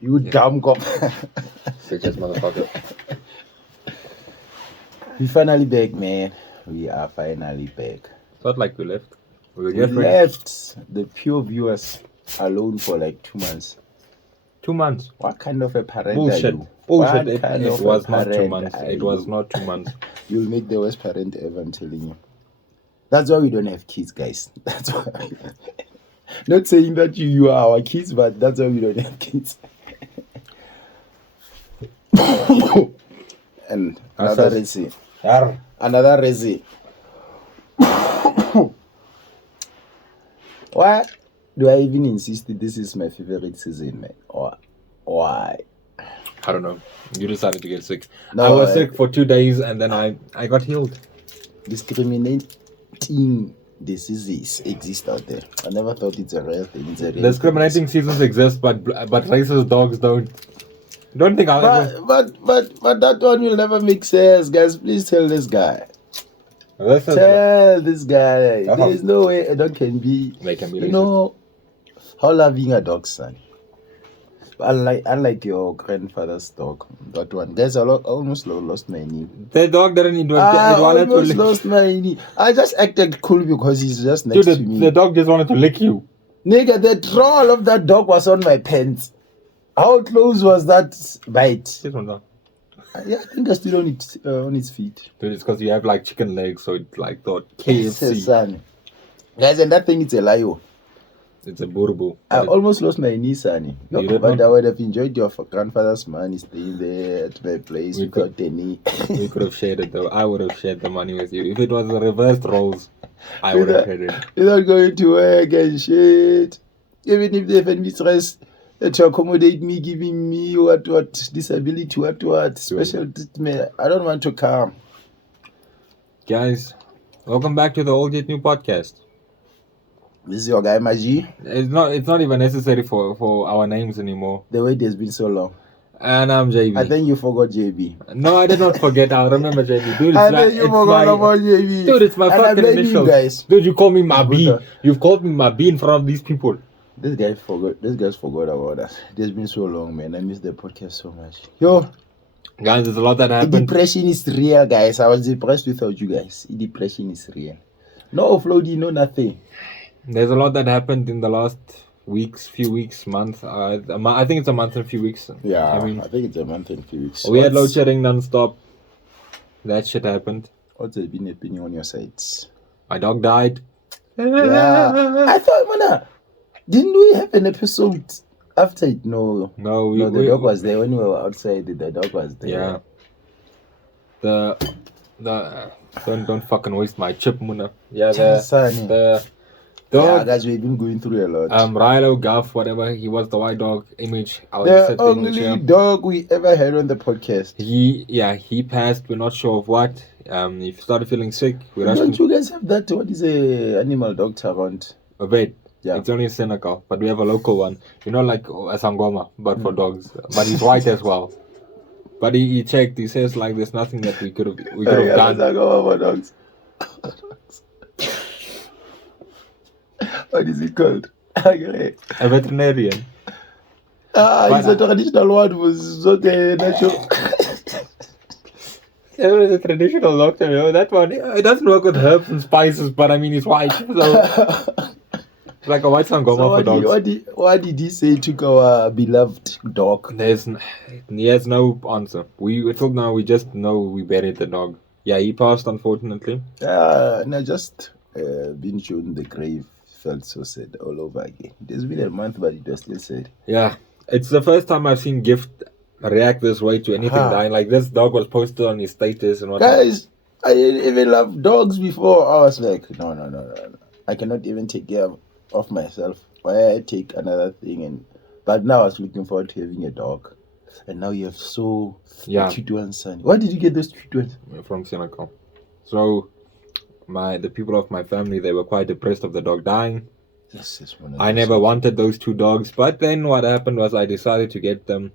You dumb cop. Bitch-ass motherfucker. We finally back, man. We are finally back. It's not like we left. We were We just left the pure viewers alone for like 2 months. 2 months. What kind of a parent Bullshit. are you? Bullshit. What kind It of was a not 2 parent months. are It was you? not 2 months. You'll make the worst parent ever, I'm telling you. That's why we don't have kids, guys. That's why. Not saying that you are our kids, but that's why we don't have kids. And another reason. Another reason. Why do I even insist that this is my favorite season, man? Or why? I don't know. You decided to get sick. No, I was sick for 2 days and then I got healed. Discriminating diseases exist out there. I never thought it's a real thing. It's a real Discriminating seasons exist, but racist dogs don't. Don't think I'll ever. But that one will never make sense, guys. Please tell this guy. Tell this guy. There is no way a dog can be. They can be You racist. know how loving a dog, son. Unlike your grandfather's dog, that one. Guys, I almost lost my knee. The dog didn't need I almost lost my knee. I just acted cool because he's just next to me. The dog just wanted to lick you. Nigga, the troll of that dog was on my pants. How close was that bite? This one's on. Yeah, I think I still on its feet. Dude, it's because you have like chicken legs, so it's like the Yes, KFC. son. Guys, and that thing, it's a lion. It's a burbu. I almost lost my knee, sonny. No, You did but not? I would have enjoyed your grandfather's money staying there at my place without the knee. We could have shared it though. I would have shared the money with you. If it was the reversed roles, I would have shared it. Without going to work and shit. Even if they find me stress to accommodate me, giving me what disability, what special treatment. I don't want to come. Guys, welcome back to the Old Yet New podcast. This is your guy, Mah G. It's not even necessary for our names anymore. The wait has been so long. And I'm JB. I think you forgot JB. No, I did not forget. I remember JB. Dude, I think you forgot about JB. Dude, it's my and fucking initials. You guys. Dude, you call me Mah B. You've called me Mah B in front of these people. This guys forgot about us. It has been so long, man. I miss the podcast so much. Yo. Guys, there's a lot that happened. Depression is real, guys. I was depressed without you guys. Depression is real. No offloading, no nothing. There's a lot that happened in the last few weeks, month. I think it's a month and a few weeks. Yeah, I think it's a month and a few weeks. We had load shedding non-stop. That shit happened. What's been happening on your sides? My dog died. Yeah. I thought, didn't we have an episode after it? No, the dog was there when we were outside. The dog was there. Yeah. Don't fucking waste my chip, Muna. Yeah, the dog. Yeah, guys, we've been going through a lot. Rilo, Guff, whatever, he was the white dog image. The only dog we ever had on the podcast. He passed. We're not sure of what. He started feeling sick. Don't you guys have that? What is a animal doctor around? A vet. Yeah. It's only in Senegal, but we have a local one. You know, like a Sangoma, but for dogs. But he's white as well. But he checked. He says like there's nothing that we could have done. Sangoma for dogs. What is it called? A veterinarian. It's a traditional word. Was not a natural. It's a traditional doctor, yo. That one, it doesn't work with herbs and spices, but I mean, it's white. So it's like a white Sangoma for dogs. What did he say to our beloved dog? He has no answer. Till now, we just know we buried the dog. Yeah, he passed, unfortunately. And I just been shown the grave. Felt so sad all over again. It has been a month, but it was still sad. Yeah, it's the first time I've seen Gift react this way to anything dying. Like this dog was posted on his status and whatnot. Guys, I didn't even love dogs before. I was like, no. I cannot even take care of myself. Why I take another thing? But now I was looking forward to having a dog. And now you have cute ones, son. Where did you get those cute ones? From Senegal. So the people of my family, they were quite depressed of the dog dying. Yes, I never wanted those two dogs, but then what happened was I decided to get them.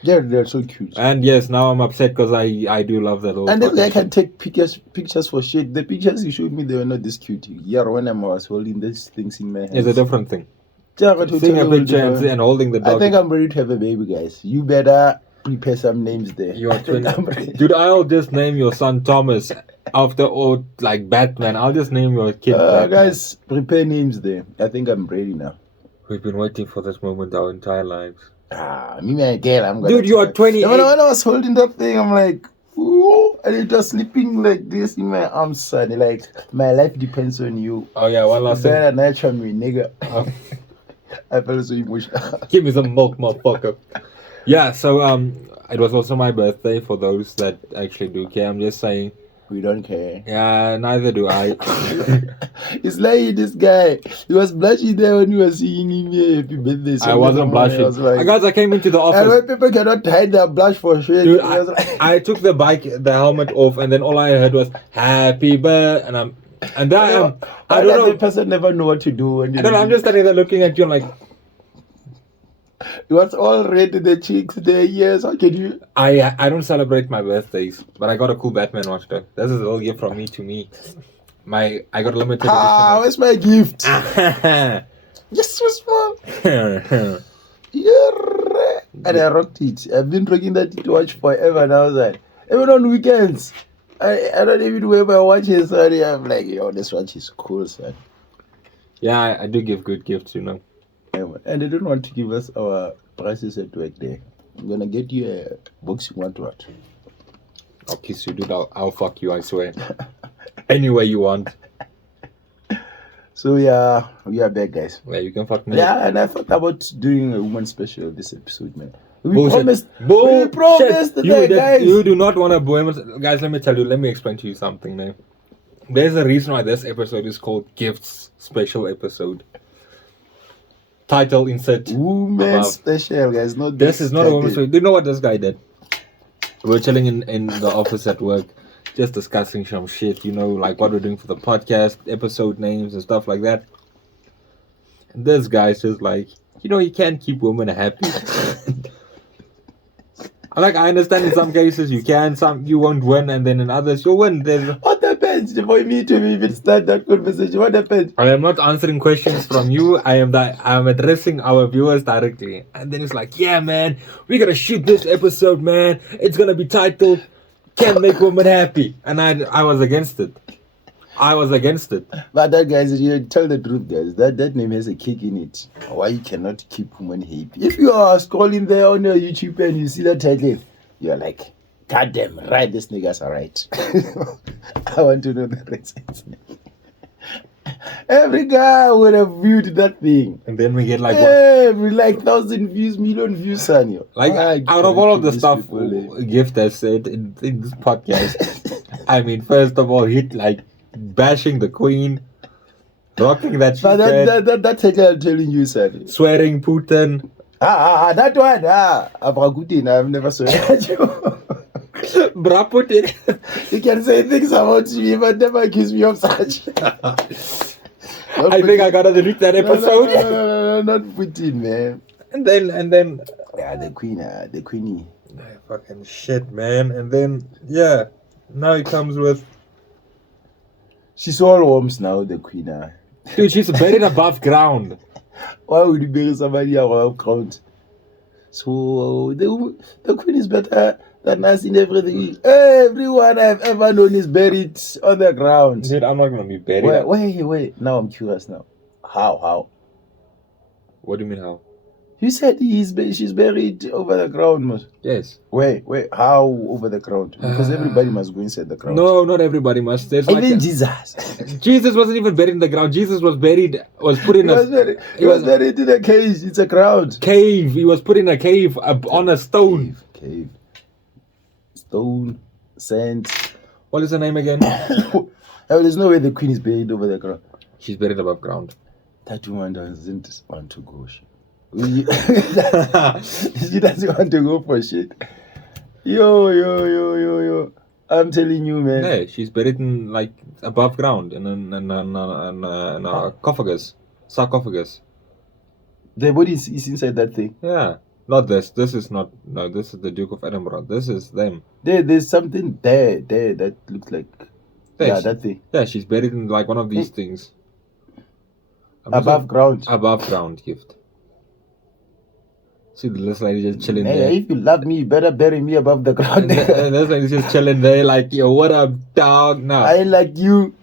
Yeah, they're so cute. And yes, now I'm upset because I do love that little. And then I can take pictures for shit. The pictures you showed me, they were not this cute. Yeah, when I was holding these things in my hands. It's a different thing. seeing a picture and holding the dog. I think I'm ready to have a baby, guys. You better prepare some names there. You're Dude, I'll just name your son Thomas after like Batman. I'll just name your kid Batman. Guys, prepare names there. I think I'm ready now. We've been waiting for this moment our entire lives. Me, my girl, I'm gonna. Dude, you are 28. When I was holding that thing, I'm like, ooh, and it was sleeping like this in my arms, son. Like, my life depends on you. Oh, yeah, one last thing. Better nurture me, nigga. I felt so emotional. Give me some milk, motherfucker. Yeah, so, it was also my birthday for those that actually do care. I'm just saying. We don't care. Yeah, neither do I. It's like this guy. He was blushing there when you were singing him happy birthday. I wasn't blushing. I was like, guys, I came into the office. And when people cannot hide their blush for shit. Dude, I took the helmet off, and then all I heard was happy birthday, and I don't know. The person never know what to do. I'm just standing there looking at you, like. It was all red, the cheeks, the ears. How can you? I don't celebrate my birthdays, but I got a cool Batman watch though. This is a little gift from me to me. I got a limited edition. Where's my gift? Yes, so small. Yeah. And I rocked it. I've been rocking that watch forever now. That even on weekends, I don't even wear my watches. Sorry, I'm like, yo, this watch is cool, son. Yeah, I do give good gifts, you know. And they don't want to give us our prices at work there. I'm gonna get you a boxing watch. I'll kiss you, dude. I'll fuck you, I swear. Any way you want. So yeah, we are back, guys. Yeah, you can fuck me. Yeah, and I thought about doing a woman special this episode, man. We promised today, guys. You do not want a woman. Guys, let me explain to you something, man. There's a reason why this episode is called Gifts Special Episode. Title insert. Woman special, guys. This is not a woman special. Do you know what this guy did? We're chilling in the office at work, just discussing some shit, you know, like what we're doing for the podcast, episode names and stuff like that. And this guy's just like, you know, you can't keep women happy. I understand in some cases you can, some you won't win, and then in others you'll win. What happens for me to even start that conversation? What happens? I am not answering questions from you. I am addressing our viewers directly. And then it's like, yeah, man, we're gonna shoot this episode, man. It's gonna be titled "Can't Make Women Happy," and I was against it. But that, guys, you tell the truth, guys. That name has a kick in it. Why you cannot keep women happy? If you are scrolling there on your YouTube and you see that title, you're like, God damn right, these niggas are right. I want to know the reasons. Every guy would have viewed that thing. And then we get like every 1,000 views, million views, son. Like out of all of the stuff Gift has said in this podcast, I mean, first of all, hit like bashing the Queen, rocking that shit. That title I'm telling you, son. Swearing Putin. That one. BraPuti. I've never swear at you. BraPuti. You can say things about me, but never accuse me of such. I think I gotta delete that episode. No, not Putin, man. And then. Yeah, the Queenie. Fucking shit, man. And then, yeah, now he comes with. She's all worms now, the Queen. Dude, she's buried above ground. Why would you bury somebody above ground? So the Queen is better than us in everything. Everyone I've ever known is buried on the ground. Dude, I'm not gonna be buried. Wait. Now I'm curious now. How? What do you mean how? You said she's buried over the ground, man. Yes. Wait. How over the ground? Because everybody must go inside the ground. No, not everybody must. There's even Jesus. Jesus wasn't even buried in the ground. Jesus was put in he was buried in a cave. It's a ground. Cave. He was put in a cave on a stone. Cave. Stone. Sand. What is her name again? There's no way the Queen is buried over the ground. She's buried above ground. That woman doesn't want to go. She doesn't want to go for shit. Yo. I'm telling you, man. Yeah, she's buried in like above ground in a sarcophagus. The body is inside that thing. Yeah, not this. This is not. No, this is the Duke of Edinburgh. This is them. There's something there that looks like. Yeah, that thing. Yeah, she's buried in like one of these things. Above ground. Above ground gift. See this lady just chilling Nigga, there. if you love me, you better bury me above the ground. And this lady's just chilling there like, yo, what up, dog? Nah. I ain't like you.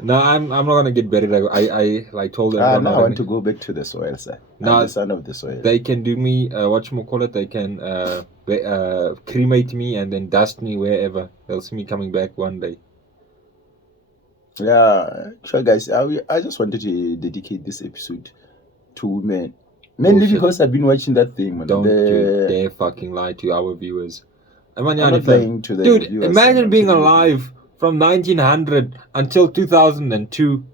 No, I'm not gonna get buried. I like told everyone. Now I want to go back to the soil, sir. I'm the son of the soil. They can do me whatchamacallit, they can cremate me and then dust me wherever. They'll see me coming back one day. Yeah, sure, guys. I just wanted to dedicate this episode to women. Mainly because I've been watching that thing, man. Don't you dare fucking lie to our viewers. I'm not lying to the dude, viewers. imagine being alive from 1900 until 2002.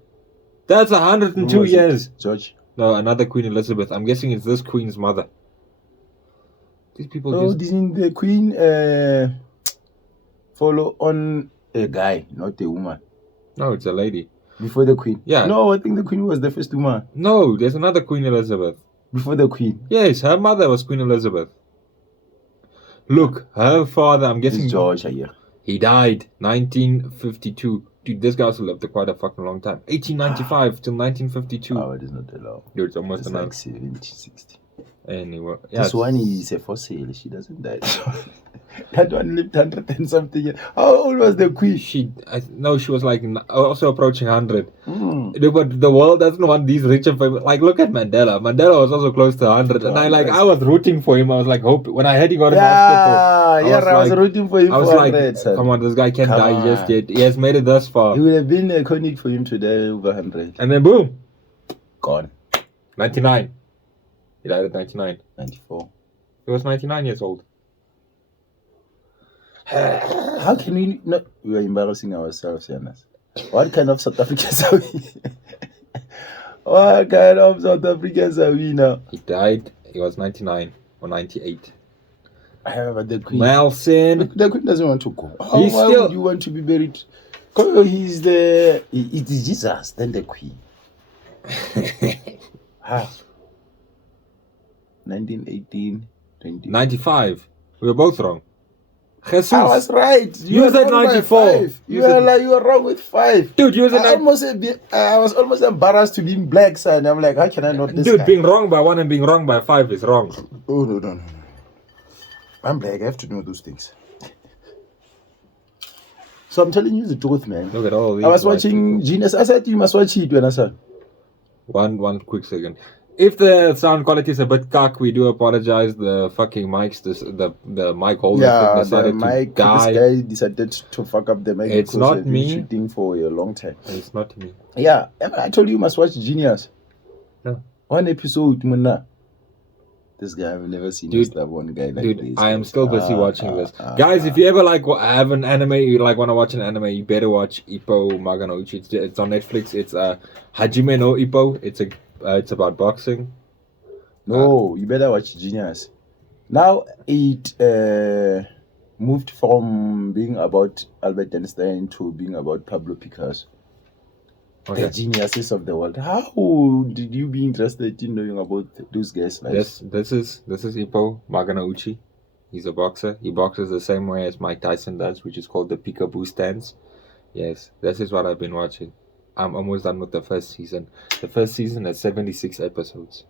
That's 102 years. George? No, another Queen Elizabeth. I'm guessing it's this Queen's mother. These people didn't the Queen follow on a guy, not a woman? No, it's a lady. Before the Queen? Yeah. No, I think the Queen was the first woman. No, there's another Queen Elizabeth. Before the Queen? Yes, her mother was Queen Elizabeth. Look, her father, I'm guessing... It's George here. He died 1952. Dude, this guy also lived quite a fucking long time. 1895 till 1952. Oh, it is not that long. Dude, it's almost like 70, 60. Anyway, yeah, this one is a fossil. She doesn't die. That one lived 100 and something years. How old was the Queen? She was like also approaching 100. But the world doesn't want these rich and famous. Like, look at Mandela. Mandela was also close to 100. And I was rooting for him. I was like, hope when I heard he got in hospital. I was rooting for him. I was for 100, like, come on, this guy can't die just yet. He has made it thus far. It would have been iconic for him to die over 100. And then boom, gone. 99. He died at 99. 94. He was 99 years old. How can we not? We are embarrassing ourselves, Yanas. What kind of South Africans are we? What kind of South Africans are we now? He died, he was 99 or 98. But the Queen. Nelson. The Queen doesn't want to go. Why would you want to be buried? He's the... It is Jesus, then the Queen. 1918, 20. 95. We were both wrong. Jesus. I was right. You said 94. You were wrong with 5. Dude, you said I was almost embarrassed to be black, son. I'm like, how can I not this Dude, guy? Being wrong by 1 and being wrong by 5 is wrong. Oh, no. I'm black. I have to know those things. So I'm telling you the truth, man. Look at all these. I was watching Genius. I said you must watch it when I said. One quick second. If the sound quality is a bit cock, we do apologize. The fucking mics, the mic holder decided to die. This guy decided to fuck up the mic. It's not me. Shooting for a long time. It's not me. Yeah, I told you must watch Genius. No. One episode, Muna. This guy, I've never seen one guy like this. I am still busy watching this. Guys, if you ever have an anime, you want to watch an anime, you better watch Ippo Maganouchi. It's on Netflix. It's Hajime no Ippo. It's about boxing. No, you better watch Genius. Now it moved from being about Albert Einstein to being about Pablo Picasso. Okay. The geniuses of the world. How did you be interested in knowing about those guys' lives? This is Ippo Maganouchi. He's a boxer. He boxes the same way as Mike Tyson does, which is called the peekaboo stance. Yes, this is what I've been watching. I'm almost done with the first season. The first season has 76 episodes.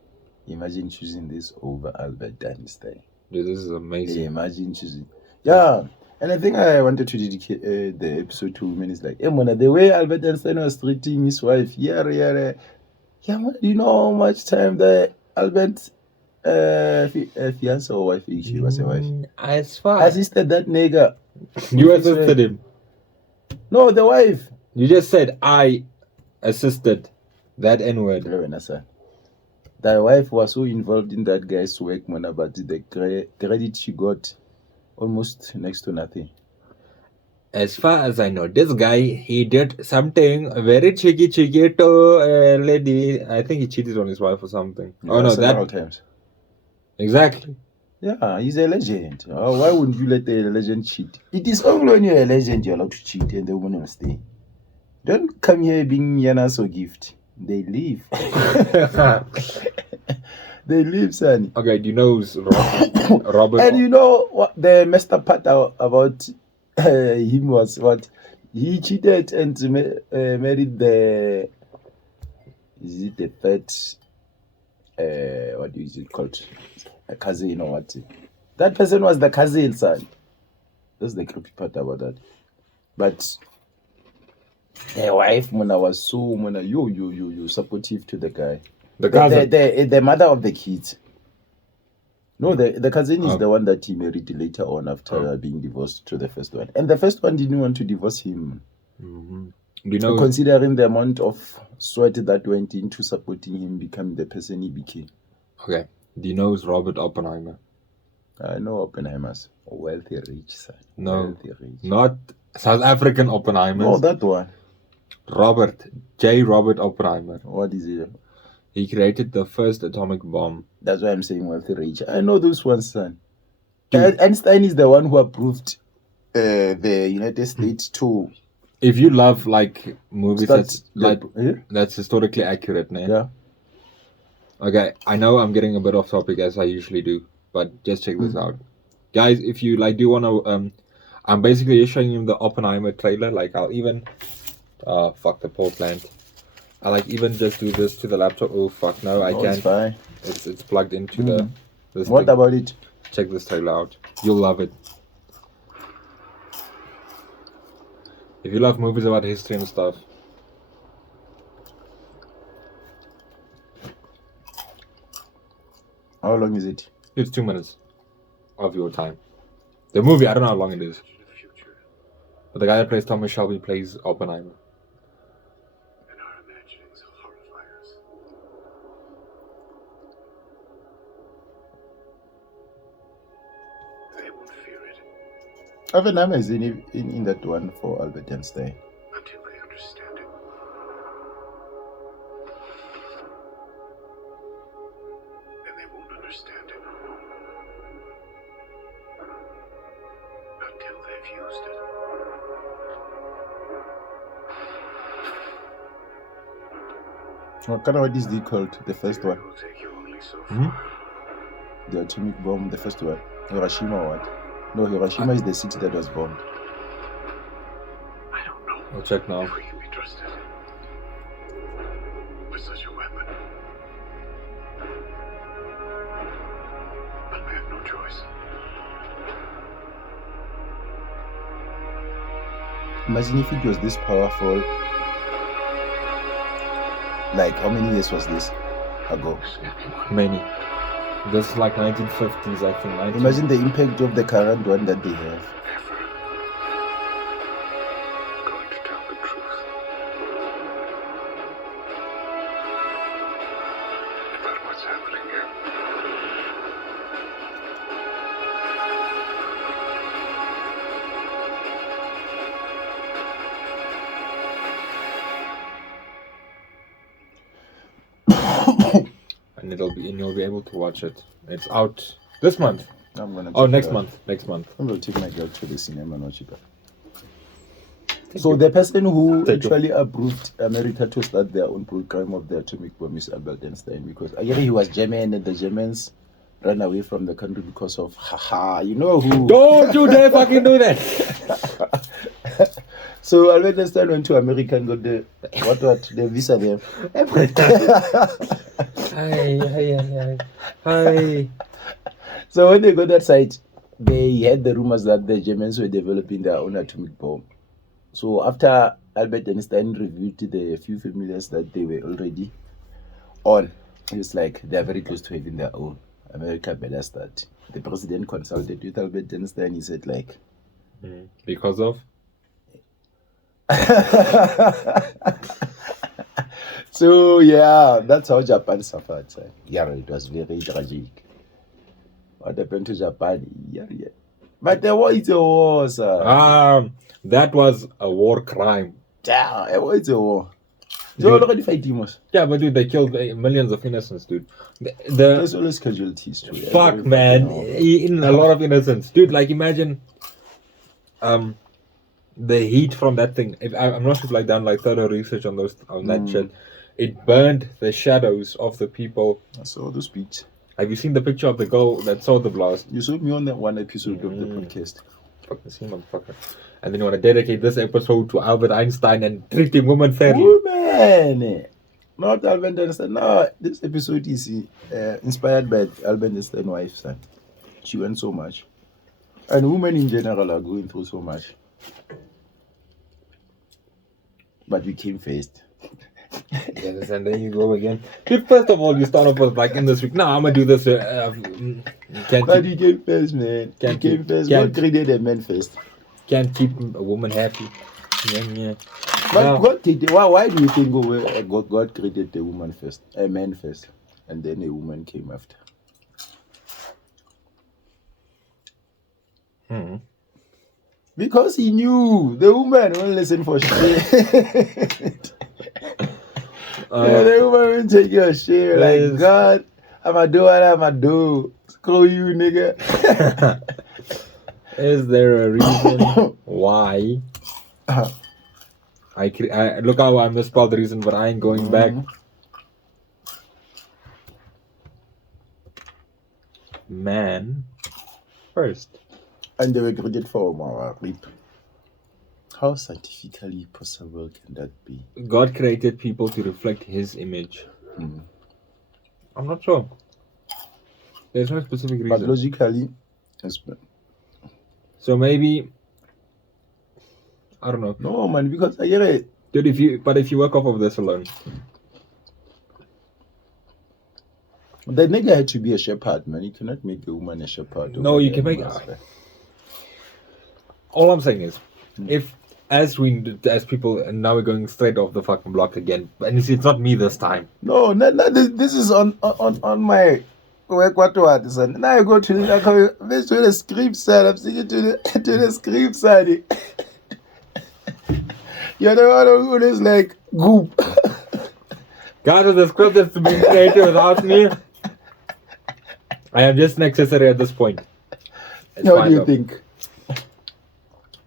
Imagine choosing this over Albert Einstein. Dude, this is amazing. Yeah, imagine choosing. Yeah. And I think I wanted to dedicate the episode to women is like, hey, Mona, the way Albert Einstein was treating his wife, yeah, Mona, do you know how much time the Albert fiancé or wife, she was a wife, as far assisted that nigga. You assisted him? No, the wife. You just said I assisted that N-word. The wife was so involved in that guy's work, Mona, but the credit she got almost next to nothing. As far as I know, this guy, he did something very cheeky to a lady. I think he cheated on his wife or something. Yeah, several times. Exactly. Yeah, he's a legend. Why wouldn't you let a legend cheat? It is only when you're a legend you're allowed to cheat and the woman will stay. Don't come here being Yanas or gift. They leave. They leave, son. Okay, do you know who's Robert? And you know what the messed up part about him was what? He cheated and married is it the third? What is it called? A cousin or what? That person was the cousin, son. That's the creepy part about that. But the wife, Mona, was so you supportive to the guy. The cousin. The mother of the kids. No, the cousin is the one that he married later on after being divorced to the first one. And the first one didn't want to divorce him. Mm-hmm. You know, considering the amount of sweat that went into supporting him become the person he became. Okay. Do you know who's Robert Oppenheimer? I know Oppenheimer's wealthy rich son. No, wealthy rich. Not South African Oppenheimer. Oh, that one. Robert Oppenheimer. What is it? He created the first atomic bomb. That's why I'm saying wealthy rich. I know those ones, son. Einstein is the one who approved the United States to. If you love like movies that's historically accurate, man. Yeah. Okay, I know I'm getting a bit off topic as I usually do, but just check this out, guys. If you like, do want to, I'm basically just showing you the Oppenheimer trailer. Like, I'll even, fuck the poor plant. I like even just do this to the laptop. Oh fuck, no, I can't. It's fine. It's plugged into the. This what thing. About it? Check this trailer out. You'll love it. If you love movies about history and stuff. How long is it? It's 2 minutes of your time. The movie, I don't know how long it is. But the guy that plays Thomas Shelby plays Oppenheimer. And our imaginings horrify us. They won't fear it Oppenheimer is in that one for Albert Einstein. until they understand it. And they won't understand it until they've used it. What is it called? The first one? It will take you only so Hmm? far. The atomic bomb, the first one. Hiroshima or what? No, Hiroshima is the city that was bombed. I don't know I'll check now. if we can be trusted with such a weapon. But I have no choice. Imagine if it was this powerful. Like, how many years was this ago? Many. This is like 1950s, I think. Imagine the impact of the current one that they have. Ever going to tell the truth about what's happening here. And you'll be able to watch it. It's out this month. I'm gonna. Next month. Next month. I'm gonna take my girl to the cinema and watch it. So the person who actually approved America to start their own program of the atomic bomb is Albert Einstein, because again he was German and the Germans ran away from the country because of you know who. Don't you dare fucking do that. So Albert Einstein went to America and got the the visa there. Hi. So when they got that site, they had the rumors that the Germans were developing their own atomic bomb. So after Albert Einstein reviewed the few formulas that they were already on, it's like they're very close to having their own. America better start. The president consulted with Albert Einstein. He said like, Because of? So yeah, that's how Japan suffered. Yeah, it was very tragic. What happened to Japan? Yeah. But the war is a war, sir. That was a war crime. Damn, a war is a war. They already fighting us. Yeah, but dude, they killed millions of innocents, dude. There's always casualties too. Yeah. Fuck, man. In a lot of innocents. Dude, like imagine the heat from that thing. I'm not sure if like done like thorough research on that shit. It burned the shadows of the people. I saw those pictures. Have you seen the picture of the girl that saw the blast? You saw me on that one episode of the podcast. Fucking see, motherfucker. And then you want to dedicate this episode to Albert Einstein and treating women fairly. Women! Not Albert Einstein. No, this episode is inspired by Albert Einstein's wife, son. She went so much. And women in general are going through so much. But we came first. Yes, and then you go again. First of all, you start off with like in this week. No, I'm gonna do this. But you came first, man. You came first. God created a man first. Can't keep a woman happy. Yeah. But No. God created, why do you think God created the woman first? A man first. And then a woman came after. Because he knew the woman won't listen for shit. The woman won't take your shit. Like, God, I'ma do what I'ma do. Screw you, nigga. Is there a reason why? I look how I misspelled the reason, but I ain't going back. Man first. And they were created for our reap. How scientifically possible can that be? God created people to reflect His image. I'm not sure. There's no specific reason. But logically, so maybe I don't know. No, man, because I get it. Dude, if you work off of this alone, the nigga had to be a shepherd, man. You cannot make a woman a shepherd. No, you can make. All I'm saying is, if as people, and now we're going straight off the fucking block again, and it's not me this time. No, this is on my work. What is it? Now I go to the script side. I'm singing to the script side. You're the one who is like goop. God, the script that's being created without me, I am just an accessory at this point. How do you think?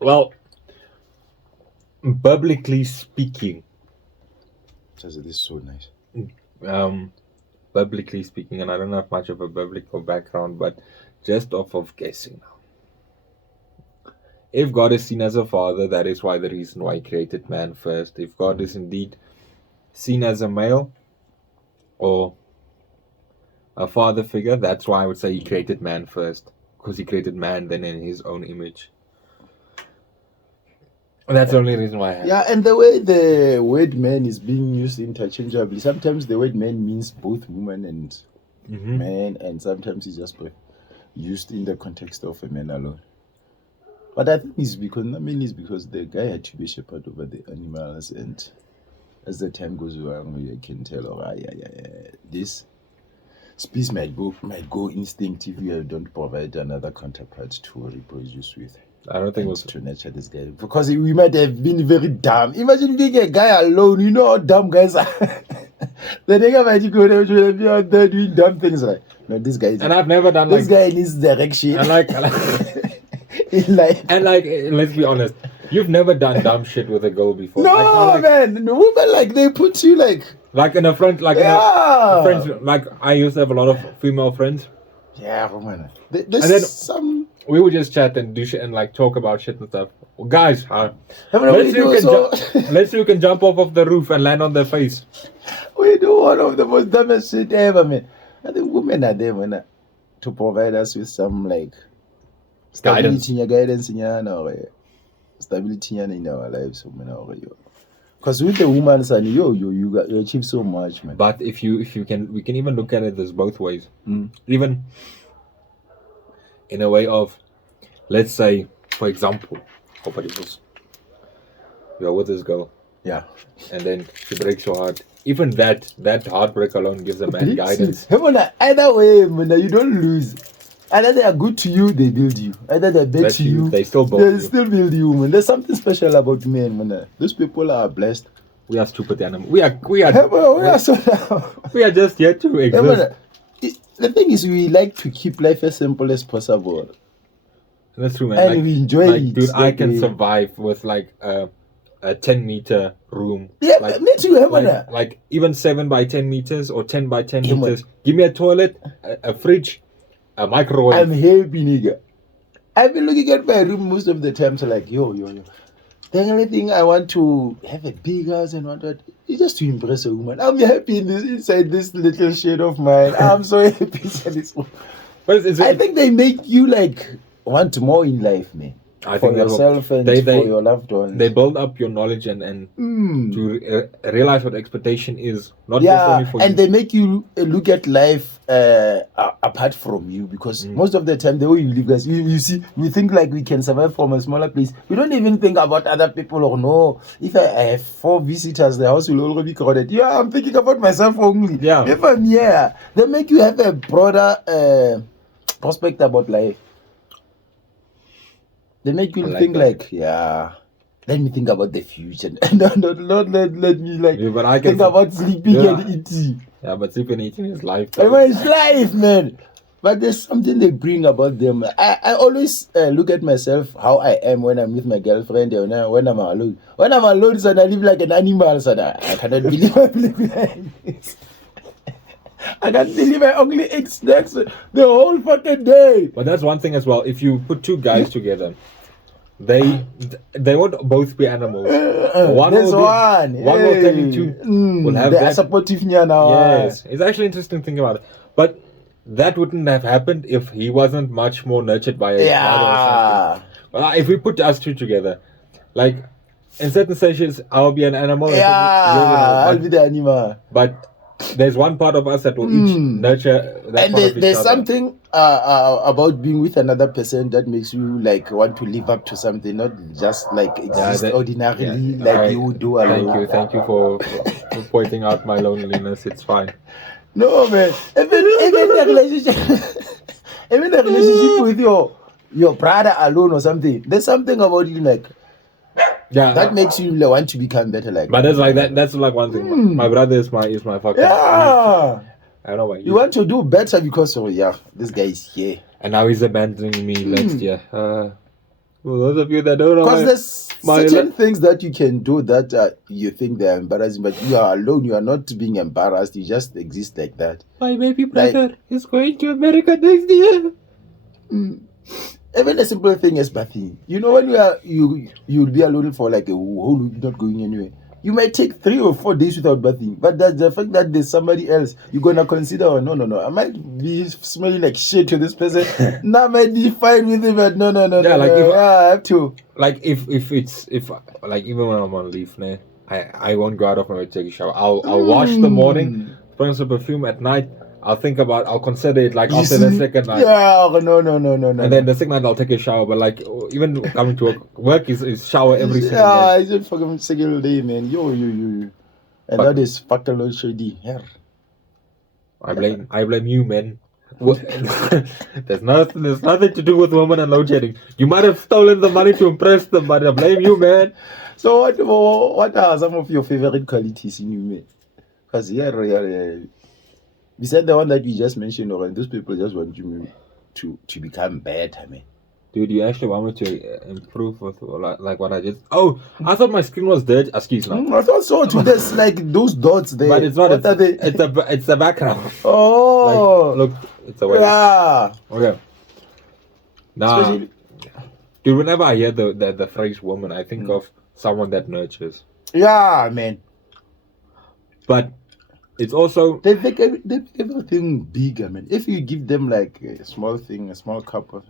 Well, biblically speaking, this is so nice. Biblically speaking, and I don't have much of a biblical background, but just off of guessing now. If God is seen as a father, that is the reason why He created man first. If God is indeed seen as a male or a father figure, that's why I would say He created man first, because He created man then in His own image. That's the only reason why I have. Yeah, and the way the word man is being used interchangeably, sometimes the word man means both woman and man, and sometimes it's just used in the context of a man alone. But I think it's because the guy had to be a shepherd over the animals, and as the time goes on, you can tell, this species might go instinctively and don't provide another counterpart to reproduce with. I don't think it was to nurture this guy, because we might have been very dumb. Imagine being a guy alone. You know how dumb guys are. The nigga might go there to be out there doing dumb things, right? No, this guy is. And I've never done this guy needs direction. And like in life. And like, let's be honest, you've never done dumb shit with a girl before. No, man. The women they put you like in a front, like friends. Like I used to have a lot of female friends. Yeah, woman. We would just chat and do shit and like talk about shit and stuff. Well, guys, let's see who can jump off of the roof and land on their face. We do one of the most dumbest shit ever, man. I think women are there, man, to provide us with some stability in our lives, because with the woman, son, you achieve so much, man. But if you can, we can even look at it this both ways. Even in a way of, let's say, for example, you're with this girl, yeah, and then she breaks your heart. Even that heartbreak alone gives a man guidance. Either way, man, you don't lose. Either they are good to you, they build you. Either they're bad to you, they still build you, man. There's something special about men, man. Those people are blessed. We are stupid animals. We are just here to exist. The thing is, we like to keep life as simple as possible. That's true, man. And we enjoy it. Dude, I can survive with like a 10-meter room. Yeah, me too. Like even 7 by 10 meters or 10 by 10 meters. Give me a toilet, a fridge, a microwave. I'm happy, nigga. I've been looking at my room most of the time, so like, yo. The only thing I want to have a big house and what is just to impress a woman. I'm happy inside this little shade of mine. I'm so happy inside this one. But I think they make you like want more in life, man. I For think they will. yourself and They- for your loved ones. They build up your knowledge and to realize what expectation is, not just yeah, only for and you. they make you look at life apart from you, because most of the time the way you live, guys, you see, we think like we can survive from a smaller place. We don't even think about other people, or no, if I have 4 visitors, the house will already be crowded. Yeah, I'm thinking about myself only. Yeah. If I'm here, they make you have a broader prospect about life. They make you I like think that. like, yeah, let me think about the future. Not let me like Yeah, but I can think about sleeping Yeah. and eating. Yeah, but sleeping and eating is life. I mean, it's life, man. But there's something they bring about them. I always look at myself how I am when I'm with my girlfriend and when I'm alone. When I'm alone, son, I live like an animal, son. I cannot believe I live like this. I can't believe I only ate snacks the whole fucking day. But that's one thing as well. If you put two guys together, they won't both be animals. One There's will be- one. one will tell you two will have they are that- supportive now. Yes, it's actually interesting to think about it. But that wouldn't have happened if he wasn't much more nurtured by his mother or something. Yeah. Well, if we put us two together, like in certain sessions, I'll be an animal. Yeah. I'll and be the animal. but there's one part of us that will each nurture that And part of each there's other. something about being with another person that makes you like want to live up to something, not just like exist that- ordinarily yeah. like Alright. you would do alone. Thank you for pointing out my loneliness. It's fine. No, man. Even the relationship, even the relationship with your brother alone or something. There's something about you like Yeah, that makes you like, want to become better. Like, but that's like that. That's like one thing. My brother is my fucking. yeah. I don't know why. You want to do better because this guy is here. And now he's abandoning me next year. Well, those of you that don't know, Because there's my certain things that you can do that you think they're embarrassing, but you are alone. You are not being embarrassed. You just exist like that. my baby brother is going to America next year. Even a simple thing as bathing. You know, when you'll be alone for like a whole week, not going anywhere. You might take 3 or 4 days without bathing, but that's the fact that there's somebody else you're gonna consider. Oh, no, I might be smelling like shit to this person. Now I might be fine with it, but no. Yeah, like if- I have to. Like if like even when I'm on leave, nah, I won't go out of my way to take a shower. I'll wash the morning, put on some perfume at night. I'll consider it like after the second night. Yeah, no. And then the second night I'll take a shower. But like even coming to work is shower every single yeah, day. it's a fucking single day, man. Yo. And But- that is fucking low shady. Yeah. I blame you, man. There's nothing to do with women and load shedding. You might have stolen the money to impress them, but I blame you, man. So what are some of your favorite qualities in you, man? Because besides the one that you just mentioned, or those people just want you to become better, man. Dude, you actually want me to improve with like what I just? Oh, I thought my skin was dirty. Excuse me. I thought so too. There's like those dots there. But it's not. What are they? It's the background. Oh, Like, look, it's the way. yeah. Okay. Nah, Especially, dude. Whenever I hear the phrase "woman," I think of someone that nurtures. yeah, man. But it's also They make everything bigger, man. If you give them like a small thing, a small cup,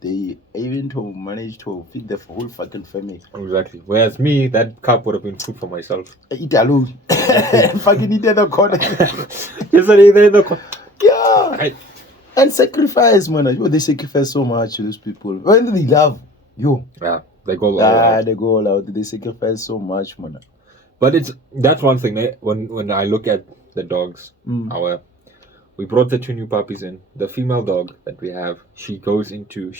they even to manage to feed the whole fucking family. exactly. Whereas me, that cup would have been food for myself. Eat alone. Fucking eat in the corner. Yesterday, Yeah. I- And sacrifice, man. Yo, they sacrifice so much to those people. When they love, yeah, they go all out. they go all out. They sacrifice so much, man. But that's one thing. Eh? When I look at the dogs, we brought the 2 new puppies in. The female dog that we have, she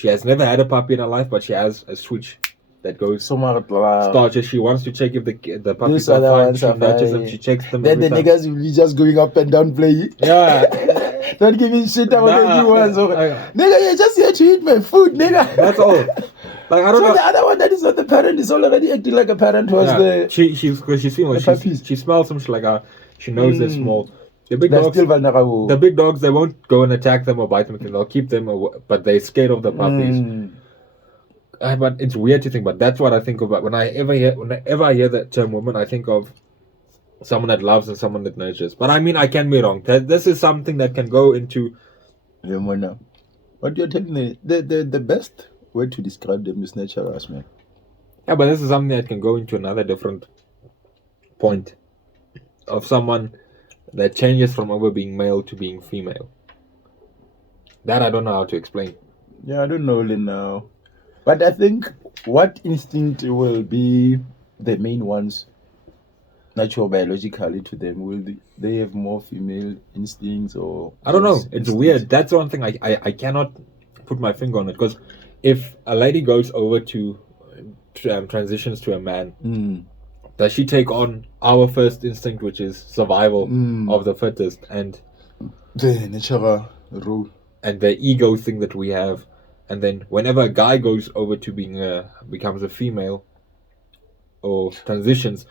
has never had a puppy in her life, but she has a switch that goes So much. starches. She wants to check if the puppies Those are other fine. ones She are nurtures them. fine. She checks them. Then the every time. niggas will be just going up and down playing. Yeah, Don't give me shit about Nah, the new ones. I- Nigga, you're just here to eat my food, nigga. that's all. Like I don't So know. the other one that is not the parent is already acting like a parent towards Yeah, the. she's female. the puppies. She smells them. She's like she knows they're small. The big They're dogs. still vulnerable. The big dogs, they won't go and attack them or bite them. They'll keep them, but they're scared of the puppies. But it's weird to think. But that's what I think about whenever I hear that term woman. I think of someone that loves and someone that nurtures. But I mean, I can be wrong. This is something that can go into. Remona. What you're telling me, the best way to describe them is nurturers, man. Yeah, but this is something that can go into another different point of someone that changes from over being male to being female. That I don't know how to explain. Yeah, I don't know really now. But I think what instinct will be the main ones, natural biologically to them, will they have more female instincts or? I don't know. It's instincts? weird. That's one thing I cannot put my finger on it, because if a lady goes over to transitions to a man, does she take on our first instinct, which is survival of the fittest, and The natural role. and the ego thing that we have, and then whenever a guy goes over to becomes a female or transitions,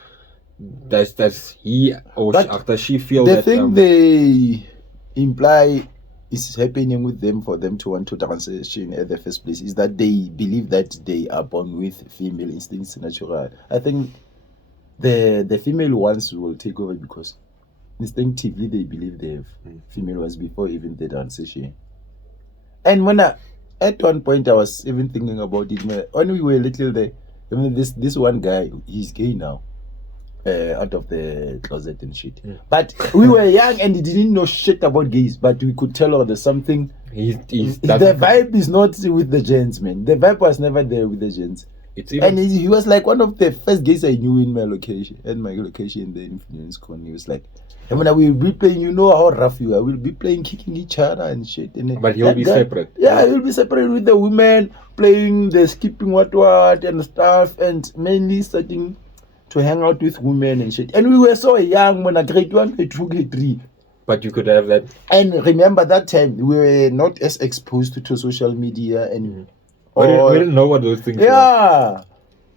does he or But does she feel The that thing they imply is happening with them for them to want to transition at the first place is that they believe that they are born with female instincts natural. I think the female ones will take over because instinctively they believe they have female ones before even the transition. And at one point I was even thinking about it when we were little there. I mean, this one guy, he's gay now. Out of the closet and shit. But we were young and he didn't know shit about gays, but we could tell there's something. The vibe is not with the gents, man. The vibe was never there with the gents. And he was like one of the first gays I knew in my location, in the Influence Con. He was like, I mean, we'll be playing, you know how rough you are. We'll be playing, kicking each other and shit. And but he'll be separate. Yeah, he'll be separate with the women, playing the skipping what and stuff, and mainly starting to hang out with women and shit. And we were so young when I grade 1, grade 2, grade 3. But you could have that. And remember that time we were not as exposed to social media and we didn't know what those things were. Yeah.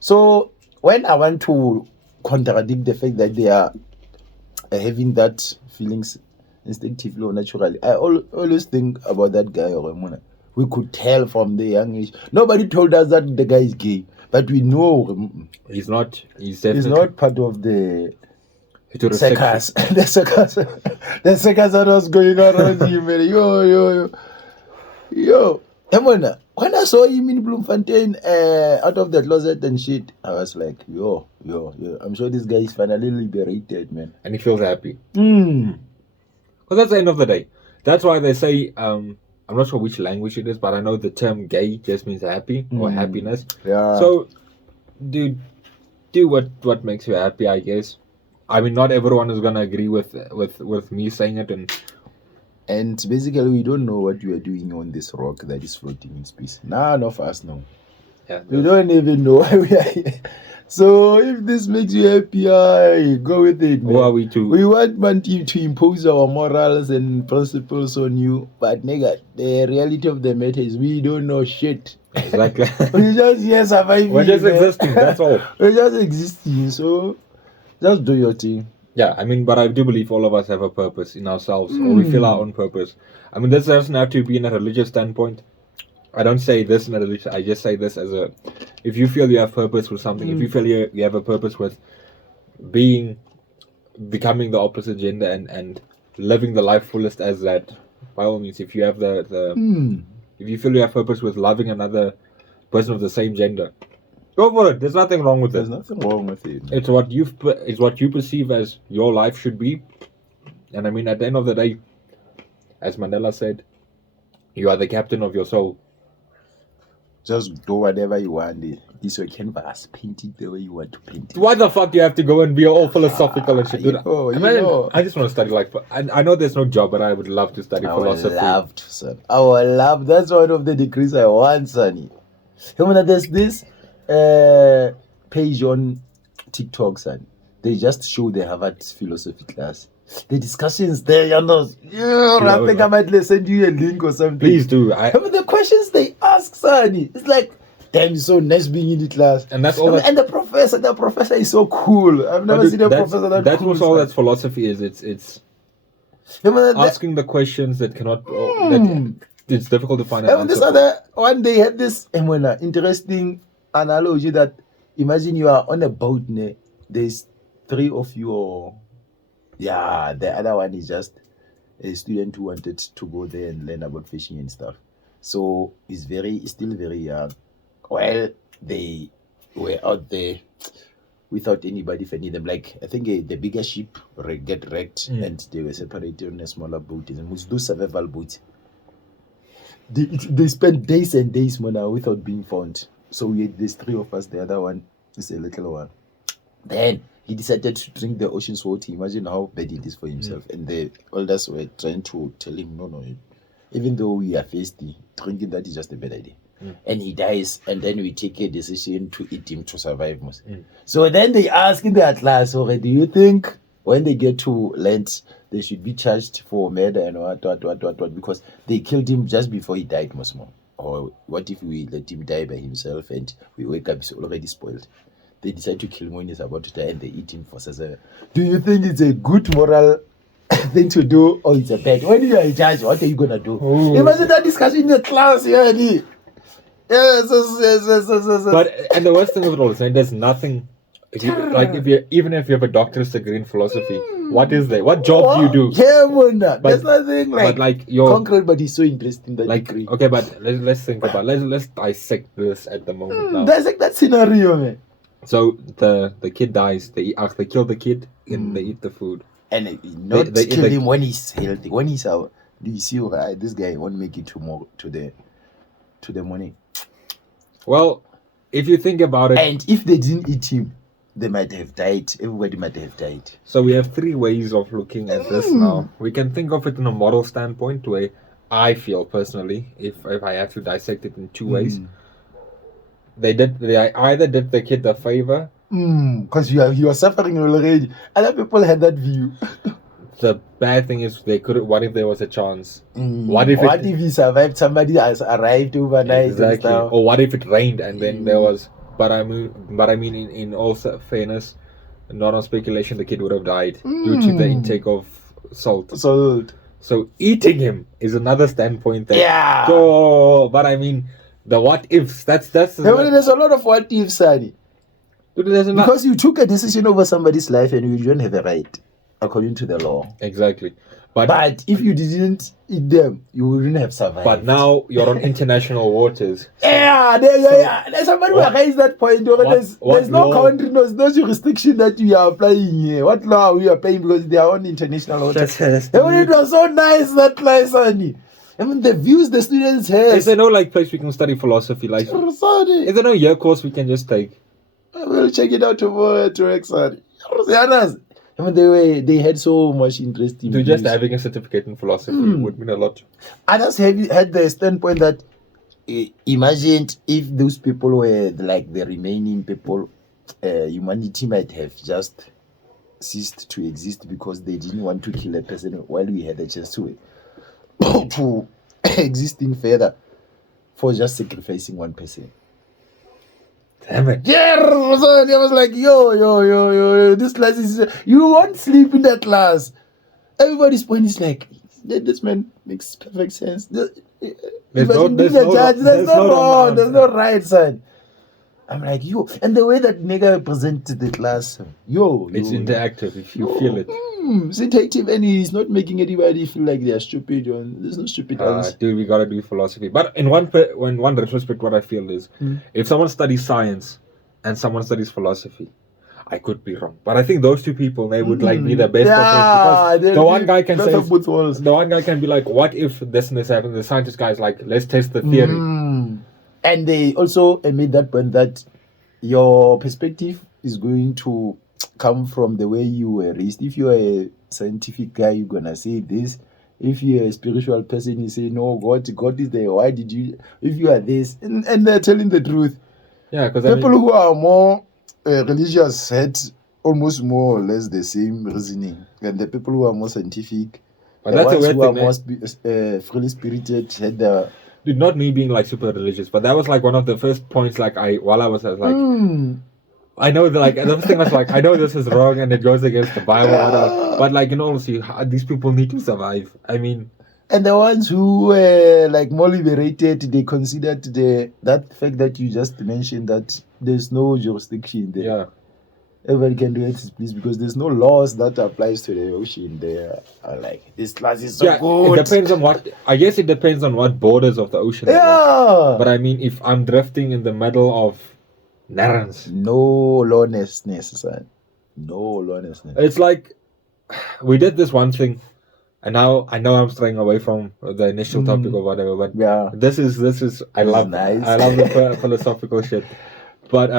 So when I want to contradict the fact that they are having that feelings instinctively or naturally, I always think about that guy or Ramona. We could tell from the young age. Nobody told us that the guy is gay. But we know he's not. He's not part of the circus. The circus that was going on around him. Yo. Emona, when I saw him in Bloemfontein out of the closet and shit, I was like, yo. I'm sure this guy is finally liberated, man. And he feels happy. Because that's the end of the day. That's why they say, I'm not sure which language it is, but I know the term gay just means happy or happiness. Yeah. So, do what makes you happy, I guess. I mean, not everyone is gonna agree with me saying it, and basically we don't know what we are doing on this rock that is floating in space. None of us know. Yeah, we don't even know why we are here. So if this makes you happy, go with it, man. Who are we to? We want you to impose our morals and principles on you, but nigga, the reality of the matter is we don't know shit. Exactly. We're just here surviving. We're just existing, that's all. We're just existing, so just do your thing. Yeah, I mean, but I do believe all of us have a purpose in ourselves, or we feel our own purpose. I mean, this doesn't have to be in a religious standpoint. I don't say this in a religious, I just say this as if you feel you have purpose with something, if you feel you have a purpose with becoming the opposite gender and living the life fullest as that, by all means, if you have if you feel you have purpose with loving another person of the same gender, go for it. There's nothing wrong with it. There's nothing wrong with it. It's what you perceive as your life should be. And I mean, at the end of the day, as Mandela said, you are the captain of your soul. Just do whatever you want. It's your canvas. Paint it the way you want to paint it. Why the fuck do you have to go and be all philosophical and shit? Dude, I just want to study I know there's no job, but I would love to study philosophy. I would love. That's one of the degrees I want, sonny. There's this page on TikTok, son. They just show the Harvard philosophy class. The discussions there, I think I might send you a link or something. Please do. The questions they ask, sonny. It's like, damn, it's so nice being in the class. And that's all. And the professor is so cool. I've never seen a professor that cool. That's all that philosophy is. It's asking the questions that cannot. It's difficult to find an And answer. this other one, they had this interesting analogy that imagine you are on a boat, ne? There's three of you, or yeah, the other one is just a student who wanted to go there and learn about fishing and stuff. So he's still very young. Well, they were out there without anybody finding them. Like, I think the bigger ship get wrecked and they were separated on a smaller boat. And those survival boats. They spent days and days, Mona, without being found. So there's three of us. The other one is a little one. Then he decided to drink the ocean's water. Imagine how bad it is for himself. And the elders were trying to tell him, no, even though we are thirsty, drinking that is just a bad idea. And he dies, and then we take a decision to eat him to survive. So then they ask in their class, okay, do you think when they get to land, they should be charged for murder and what, because they killed him just before he died, or what if we let him die by himself and we wake up, he's already spoiled? They decide to kill him when he's about to die and they eat him for survival. Do you think it's a good moral thing to do, or it's a bad? When you are in charge, what are you gonna do? Imagine that discussion in the class, Yes. But and the worst thing of it all is that there's nothing. Even if you have a doctor's degree in philosophy, what is there? What job do you do? Yeah, Mona. There's nothing But like your concrete, but it's so interesting that degree. Okay, but let's think about let's dissect this at the moment now. Dissect that scenario, man. So the kid dies. They kill the kid and they eat the food. And not they kill him when he's healthy. When he's out, do you see this guy won't make it to the money? Well, if you think about it, and if they didn't eat him, they might have died. Everybody might have died. So we have three ways of looking at this now. We can think of it in a moral standpoint, where I feel personally, if I have to dissect it in two ways, they either did the kid a favor, because you are suffering already. Other people had that view. The bad thing is what if there was a chance? What if he survived? Somebody has arrived overnight. Exactly. Or what if it rained and then there was? But I mean, in all fairness, not on speculation, the kid would have died due to the intake of salt. So eating him is another standpoint there. Yeah. So, but I mean, the what ifs. That's. There's a lot of what ifs, Sani. Because you took a decision over somebody's life and you don't have a right, according to the law. Exactly. But if you didn't eat them, you wouldn't have survived. But now you're on international waters. So, yeah. Somebody will raise that point. There's no country, there's no jurisdiction that you are applying here. What law are we applying? Because they are on international waters. It was so nice, that place, Sonny. I mean, the views the students have. Is there no place we can study philosophy? Is there no year course we can just take? We'll check it out tomorrow to Exari. I mean, they had so much interest in just having a certificate in philosophy would mean a lot. Others had the standpoint that imagine if those people were like the remaining people, humanity might have just ceased to exist because they didn't want to kill a person while we had a chance to existing further for just sacrificing one person. Damn it. Yeah, I was like, yo, this class is... You won't sleep in that class. Everybody's point is like, this man makes perfect sense. There's no wrong, there's no right, son. I'm like, and the way that nigga presented the class, it's interactive if you feel it. It's interactive, and he's not making anybody feel like they're stupid. There's no stupid ones. Dude, we gotta do philosophy. But in one retrospect, what I feel is, if someone studies science and someone studies philosophy, I could be wrong, but I think those two people, they would like be the best of it, because the one guy can say, the one guy can be like, what if this and this happens? The scientist guy is like, let's test the theory. And they also made that point that your perspective is going to come from the way you were raised. If you are a scientific guy, you're gonna say this. If you're a spiritual person, you say, no, God is there. Why did you? If you are this, and they're telling the truth. Yeah, because people who are more religious had almost more or less the same reasoning, and the people who are more scientific, but that's ones a who are more freely spirited, had the... Dude, not me being like super religious, but that was like one of the first points. Like I was like, I know that, like, the thing was like, I know this is wrong and it goes against the Bible, but like, you know, see, these people need to survive. I mean, And the ones who were like more liberated, they considered that fact that you just mentioned, that there's no jurisdiction there. Yeah. Everybody can do it, please, because there's no laws that applies to the ocean. They are like, this class is so Yeah, good. it depends on what. I guess it depends on what borders of the ocean. they want. Yeah. But I mean, if I'm drifting in the middle of Narrans, No lawlessness, son. No lawlessness. it's like we did this one thing, and now I know I'm straying away from the initial topic or whatever. But Yeah. this is I love nice. I love the philosophical shit. But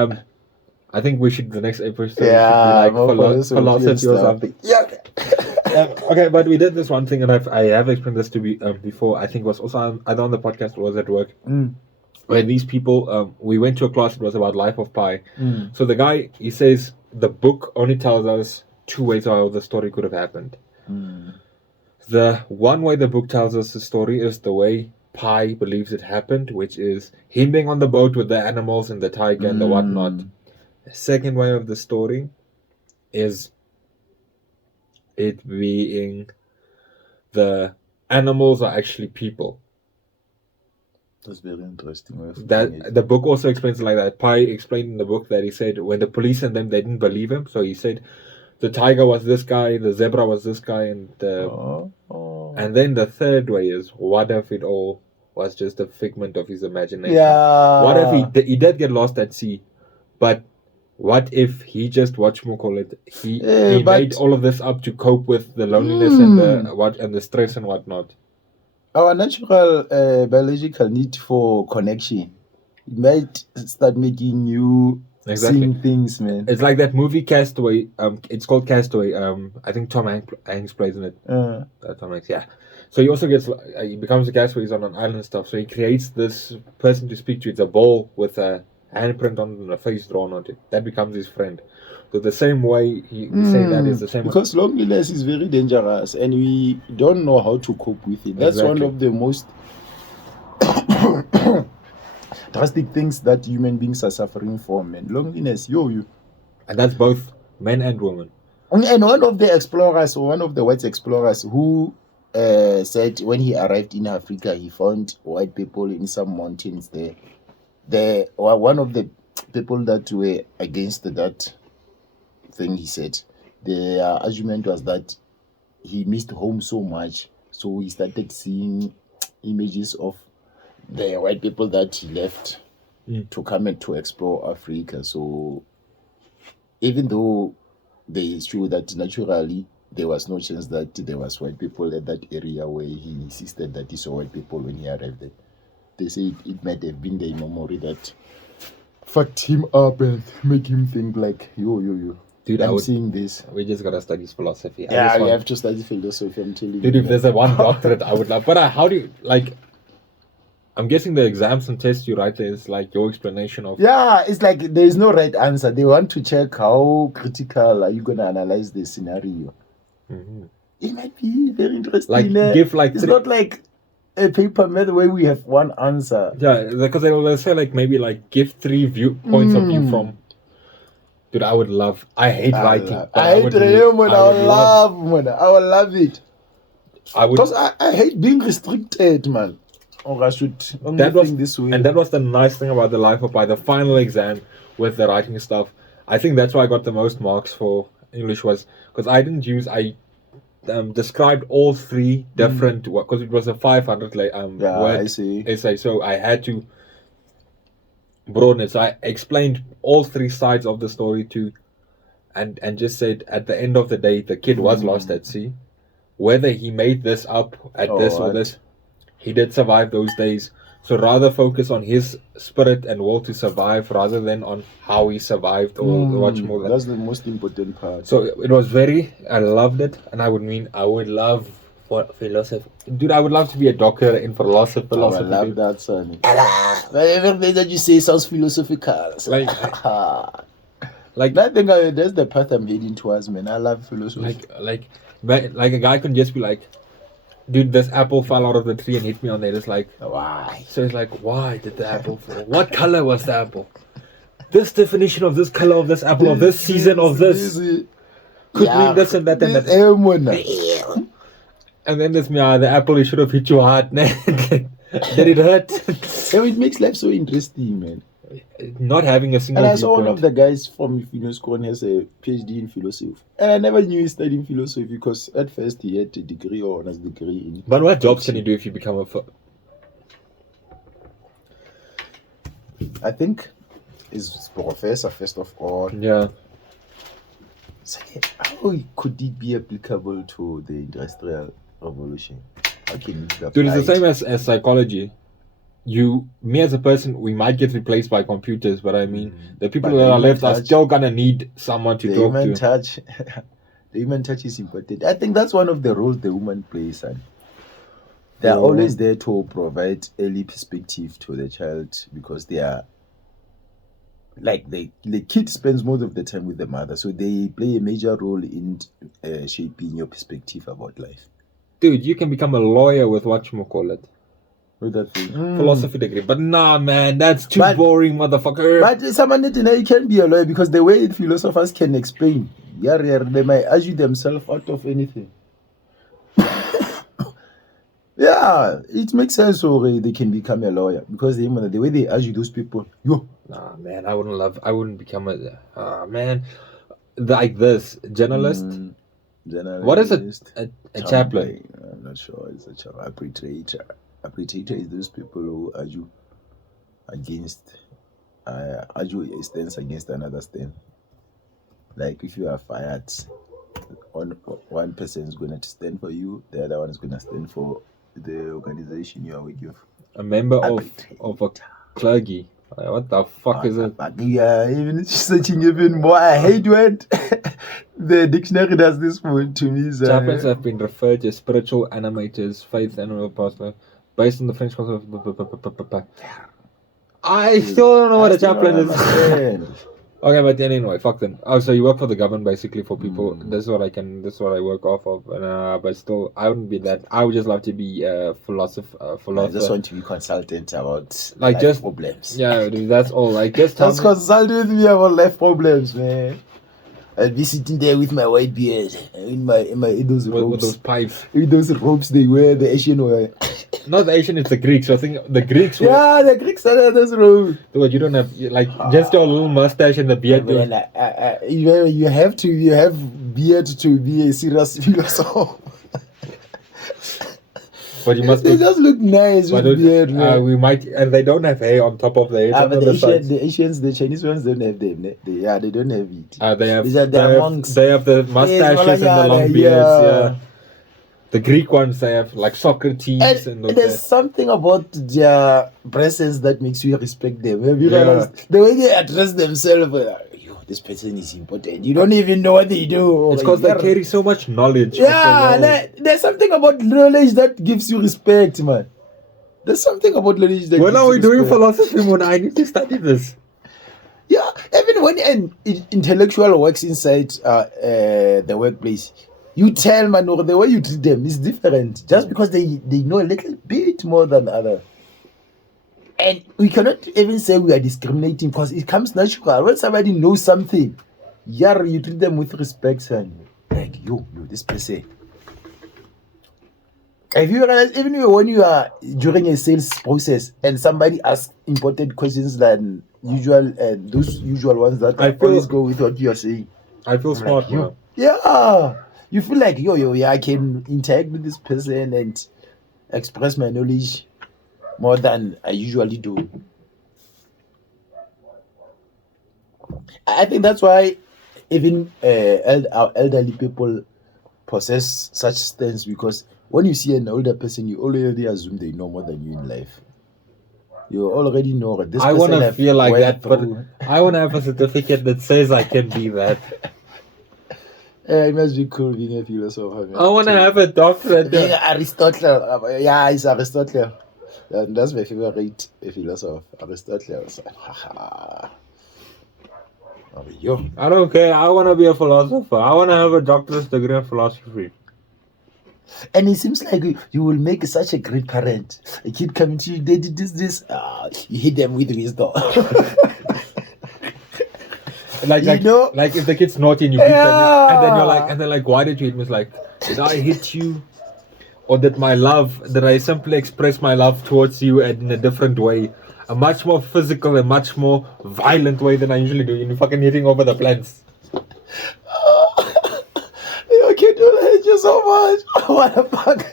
I think we should the next episode Yeah, should be like more philosophy philosophy and or stuff. something. Yeah. Okay, but we did this one thing, and I have explained this to be before. I think it was also either on the podcast or was at work. Where these people, we went to a class. It was about Life of Pi. So the guy, he says the book only tells us two ways how the story could have happened. The one way the book tells us the story is the way Pi believes it happened, which is him being on the boat with the animals and the tiger and the whatnot. The second way of the story is it being the animals are actually people. That's very interesting. Way of putting That it. the book also explains it like that. Pi explained in the book that he said when the police and them, they didn't believe him, so he said the tiger was this guy, the zebra was this guy, and and then the third way is what if it all was just a figment of his imagination? Yeah. What if he did get lost at sea, but what if he just call it? He but- made all of this up to cope with the loneliness and the stress and whatnot. Our natural biological need for connection, it might start making you Exactly. seeing things, man. It's like that movie Castaway. It's called Castaway. I think Tom Hanks plays in it. Tom Hanks, yeah. So he also gets he becomes a castaway. He's on an island and stuff. So he creates this person to speak to. It's a ball with a handprint on it and a face drawn on it. That becomes his friend. So the same way he say that is the same. Because loneliness is very dangerous, and we don't know how to cope with it. That's one Exactly. of the most drastic things that human beings are suffering from, man. Loneliness, you. And that's both men and women. And one of the explorers, or one of the white explorers, who said when he arrived in Africa, he found white people in some mountains there. One of the people that were against that thing, he said, the argument was that he missed home so much, so he started seeing images of the white people that he left to come and to explore Africa. So even though they show that naturally there was no chance that there was white people at that area where he insisted that he saw white people when he arrived there, they say it might have been the memory that fucked him up and make him think like, yo. Dude, I'm seeing this. We just gotta study philosophy. Yeah, we have to study philosophy. I'm telling Dude, you. if there's a one doctorate, I would love. But how do you like? I'm guessing the exams and tests you write there is like your explanation of. Yeah, it's like there is no right answer. They want to check how critical are you gonna analyze the scenario. It might be very interesting. Like give like it's not like a paper method where we have one answer. Yeah, because they will say like maybe like give 3 viewpoints of view from. Dude, I would love. I hate writing. but I hate reading, man. I would love it. I would. Because I hate being restricted, man. Or I should only think this way. And that was the nice thing about the Life of Pi, the final exam with the writing stuff. I think that's why I got the most marks for English was because I described all 3 different because it was a 500 word essay, so I had to broaden it. So I explained all 3 sides of the story to, and just said at the end of the day, the kid was lost at sea. Whether he made this up at this or this, he did survive those days. So rather focus on his spirit and will to survive rather than on how he survived or much more than. That's the most important part. So it was I loved it, and I would love for philosophy. Dude, I would love to be a doctor in philosophy. I love that, son. Everything that you say sounds philosophical. Like that thing, that's the path I'm heading towards, man. I love philosophy. Like a guy can just be like, dude, this apple fell out of the tree and hit me on there. It's like, why? So it's like, why did the apple fall? What color was the apple? This definition of this color of this apple of this season of this could mean this and that and that. And then there's me, the apple, you should have hit you hard. Did it hurt? So it makes life so interesting, man. Not having a single And I saw one of viewpoint. the guys from School has a PhD in philosophy. And I never knew he studied philosophy because at first he had a degree or honors degree in. But what jobs can you do if you become a... I think is professor first of all. Yeah. So how could it be applicable to the Industrial Revolution? How can it be Dude, it's the applied? same as psychology. Me as a person, we might get replaced by computers, but I mean, the people But that the are human left are touch- still gonna need someone to The talk human to. touch, the human touch is important. I think that's one of the roles the woman plays, and they are Yeah. always there to provide early perspective to the child because they are like the kid spends most of the time with the mother, so they play a major role in shaping your perspective about life. Dude, you can become a lawyer with whatchamacallit. With that thing. Philosophy degree. But nah, man, that's too But- boring, motherfucker. But someone you can be a lawyer because the way philosophers can explain, they might argue themselves out of anything. Yeah, it makes sense. So they can become a lawyer because the way they argue those people, Nah, man, I wouldn't become man, like this, journalist. journalist, What is a chaplain? I'm not sure. It's a chaplain. Arbitrator is those people who argue against, argue a stance against another stance. Like if you are fired, one person is going to stand for you, the other one is going to stand for the organization you are working for. A member of a clergy. What the fuck is it? But yeah, even searching even more. I hate when the dictionary does this to me. Chaplains have been referred to as spiritual animators, faith animal pastor, based on the French concept of... I still don't know what a chaplain is. Okay, but anyway, fuck them. Oh, so you work for the government basically for people. This is what I work off of. And, but still, I wouldn't be that. I would just love to be a philosopher. I just want to be consultant about Like life just- problems. Yeah, dude, that's all. Like, just tell Just me. consult with me about life problems, man. I'll be sitting there with my white beard in those With robes. those pipes. With those robes they wear, the Asian wear. Not the Asian, it's the Greeks. I think the Greeks were... Yeah, the Greeks are those robes. Dude, you don't have... Like, just your little mustache and the beard. Man, you have beard to be a serious philosopher. But you must... They just look nice But with beard, man. we might... And they don't have hair on top of the hair. But the Asians, the Chinese ones don't have them. They don't have it. They have... These are their monks. They have the mustaches and the long beards, yeah. The Greek ones, they have like Socrates and those There's guys. something about their presence that makes you respect them. Have you Yeah. realized? The way they address themselves, this person is important. You don't even know what they do. It's because they carry so much knowledge. Yeah, there's something about knowledge that gives you respect, man. There's something about knowledge that When gives are we you doing respect. philosophy, Mona? I need to study this. Yeah, even when an intellectual works inside the workplace, you tell man, or the way you treat them is different. Just because they know a little bit more than others. And we cannot even say we are discriminating because it comes natural. When somebody knows something, you treat them with respect and like, yo, this person. Have you realized, even when you are during a sales process and somebody asks important questions than usual, and those usual ones that always go with what you are saying. I feel smart, yo. bro. Yeah. You feel like, I can interact with this person and express my knowledge more than I usually do. I think that's why even our elderly people possess such stance, because when you see an older person, you already assume they know more than you in life. You already know that this I person want to have feel like went that, but through. I want to have a certificate that says I can be that. It must be cool being a philosopher. Man. I want to have a doctorate. Being Aristotle. Yeah, it's Aristotle. That's my favorite philosopher, Aristotle. Yo. I don't care. I want to be a philosopher. I want to have a doctorate degree in philosophy. And it seems like you will make such a great parent. A kid coming to you, they did this. You hit them with wisdom. Like if the kid's naughty and you beat them, and then you're like, why did you hit me? It's like, did I hit you? or that I simply express my love towards you in a different way, a much more physical and much more violent way than I usually do. You're fucking hitting over the plants. You kid will hate you so much. What the fuck?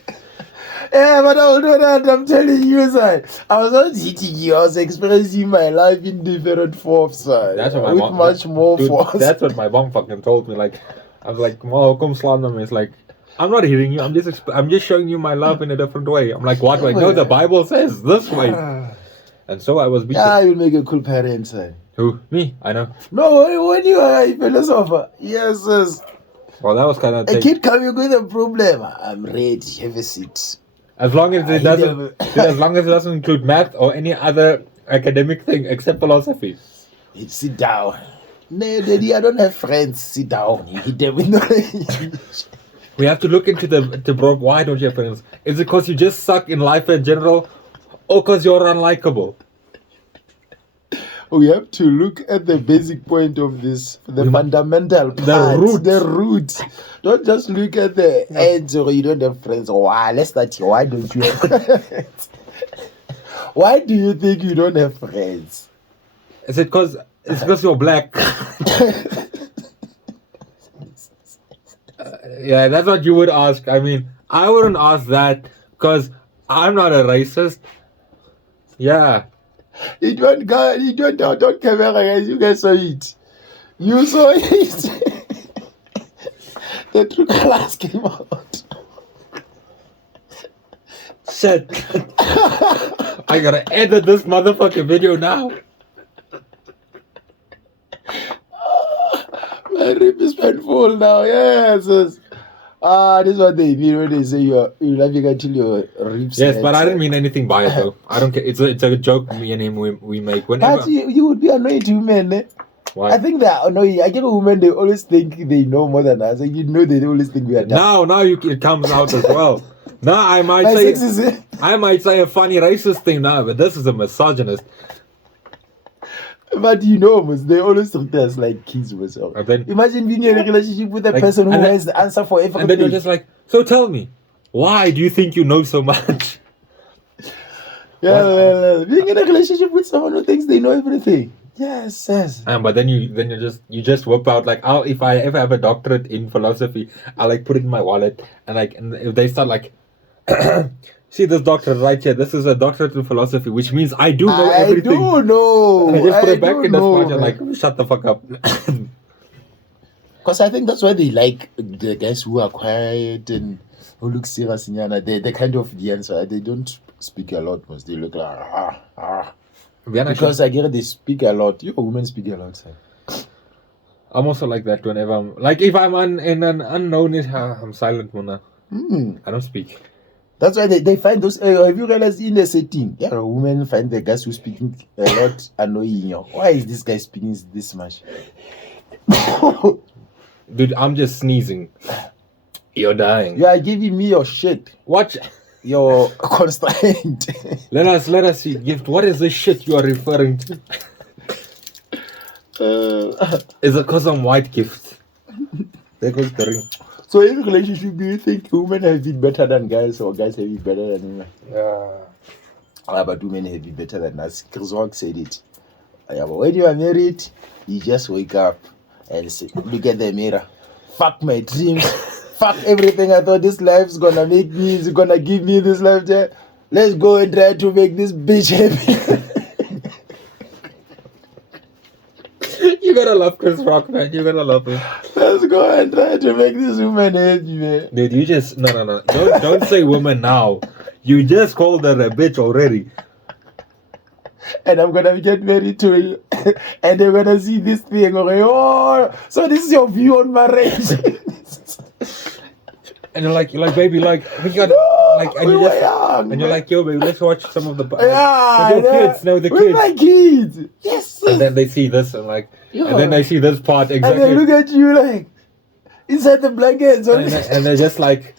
Yeah, but I will do that. I'm telling you, son. I was not hitting you. I was expressing my life in different forms, son. That's what my with mom. much more Dude, force. that's what my mom fucking told me. Like, I was like, "Oh, come slam them." It's like, I'm not hitting you. I'm just showing you my love in a different way. I'm like, what way? No, the Bible says this way. And so I was beaten. Yeah, you'll make a cool parent, son. Who? Me? I know. No, when you are a philosopher, yes, yes. Well, that was kind of. A kid coming with a problem. I'm ready. Have a seat. As long as it doesn't, as long as it doesn't include math or any other academic thing except philosophy. Sit down. No, Daddy, I don't have friends. Sit down. You hit them with knowledge. We have to look into bro. Why don't you have friends? Is it because you just suck in life in general, or because you're unlikable? We have to look at the basic point of this, the fundamental part, the root. Don't just look at the ends or you don't have friends. Why? Let's start here. Why don't you have friends? Why do you think you don't have friends? Is it because you're black? Yeah, that's what you would ask. I mean, I wouldn't ask that because I'm not a racist. Yeah. Don't camera guys, you guys saw it. You saw it. The true colors came out. Shit. I gotta edit this motherfucking video now. My rib is painful now, yes. This is what they mean when they say you're laughing until your ribs. Yes, but I didn't mean anything by it though. I don't care. It's a joke me and him we make whenever. But you would be annoyed to men, eh? Why? I think they're annoying. I get women, they always think they know more than us. Like, they always think we are dumb. Now it comes out as well. Now I might say a funny racist thing now, but this is a misogynist. But they always treat us like kids. Imagine being in a relationship with a person who has the answer for everything. And then you're just like, so tell me, why do you think you know so much? Yeah, being in a relationship with someone who thinks they know everything. Yes. But then you just whip out like, if I ever have a doctorate in philosophy, I'll like put it in my wallet and if they start like see this doctorate right here, this is a doctorate in philosophy, which means I do know everything. I do know. And I just put it back in the smart and like, shut the fuck up. Because I think that's why they like the guys who are quiet and who look serious. They kind of the answer. They don't speak a lot, most they look like because I get they speak a lot. You women speak a lot, sir. I'm also like that whenever I'm like, if I'm in an unknown, I'm silent, Mona. I don't speak. That's why they find those. Have you realized in a setting, women find the guys who speaking a lot annoying. Why is this guy speaking this much? Dude, I'm just sneezing. You're dying. You are giving me your shit. Watch. Your constraint. Let us see. Gift. What is the shit you are referring to? Is it because I'm white, Gift? There goes the ring. So in relationship, do you think women have it better than guys or guys have it better than women? Yeah. But women have it better than us. Chris Rock said it. But when you are married, you just wake up and look at the mirror. Fuck my dreams. Fuck everything I thought this life's gonna make me. It's gonna give me this life. Let's go and try to make this bitch happy. You gotta love Chris Rock, man. You gotta love him. Let's go and try to make this woman happy, man. Dude, you just no. Don't say woman now. You just called her a bitch already. And I'm gonna get married to you, and they're gonna see this thing. Oh, so this is your view on marriage. And you're like, baby, like we got and you're like, yo, baby, let's watch some of the kids. No, the kids. With my kids. Yes. And then they see this and like, and then they see this part exactly. And they look at you like inside the blankets. And they're just like,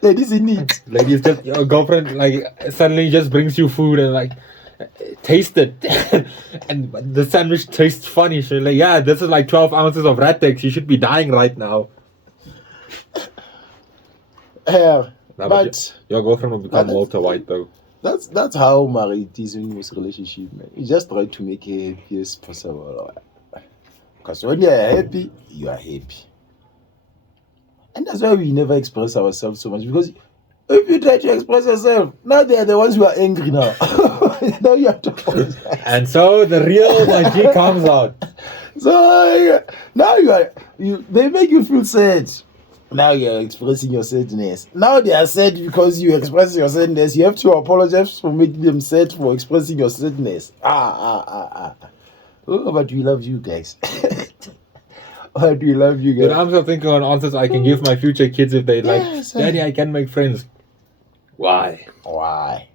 ladies in need. Ladies, just your girlfriend like suddenly just brings you food and like. Taste it. And the sandwich tastes funny. She's like, yeah, this is like 12 ounces of Ratex. You should be dying right now. Yeah, Nah, But your girlfriend will become that's- Walter White though. that's how married is in this relationship, man. You just try to make it happy as possible. Because when you are happy, you are happy. And that's why we never express ourselves so much. Because if you try to express yourself, now they are the ones who are angry now. Now you have to apologize. And so the real Mah G comes out. So now they make you feel sad. Now you're expressing your sadness. Now they are sad because you express your sadness. You have to apologize for making them sad for expressing your sadness. Oh, but we love you guys. But we love you Dude, guys. I'm still thinking on answers I can give my future kids if they Yes, like, Daddy, I can make friends. Why? Why?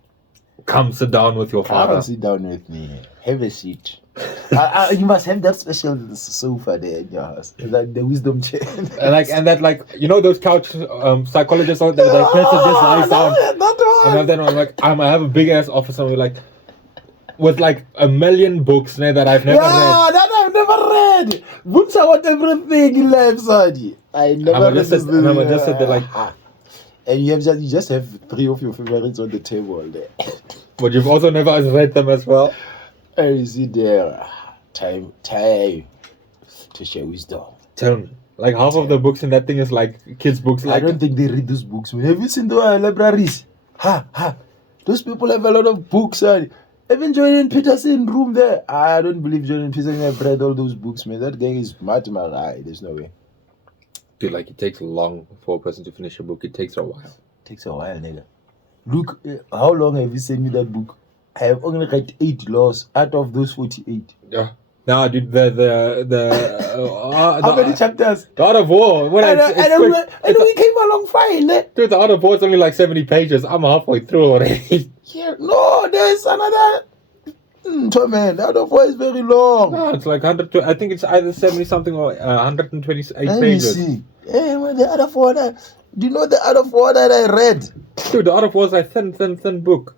Come sit down with your Come father. sit down with me. Have a seat. You must have that special sofa there in your house, like the wisdom chair. And that like you know those couch psychologists out there, the person just lies down. And then I'm like, I have a big ass office and we're like with like 1 million books that I've never read. That I've never read. Books are what everything in life, Sadi. I never read this. And I'm just sit there like, and you just have 3 of your favorites on the table there. but you've also never read them as well. And you see there, time to share wisdom. Tell me, like half of the books in that thing is like kids' books. I Like don't think they read those books. Man. Have you seen the libraries? Those people have a lot of books. Even Jordan Peterson room there. I don't believe Jordan Peterson have read all those books, man. That guy is smart, man. There's no way. dude, like it takes long for a person to finish a book. It takes a while. Takes a while, nigga. Look, how long have you sent me that book? I have only read 8 laws out of those 48. Yeah. Nah, dude, the How many chapters? The Art of War. When And we came along fine, eh? dude, the Art of War is only like 70 pages. I'm halfway through already. Yeah, no, there's another. Man, the other War is very long. No, it's like 100. I think it's either 70 something or 128 Let me pages. see. Hey, man, the other War. Do you know the other War that I read? Dude, the Art of War is like thin book.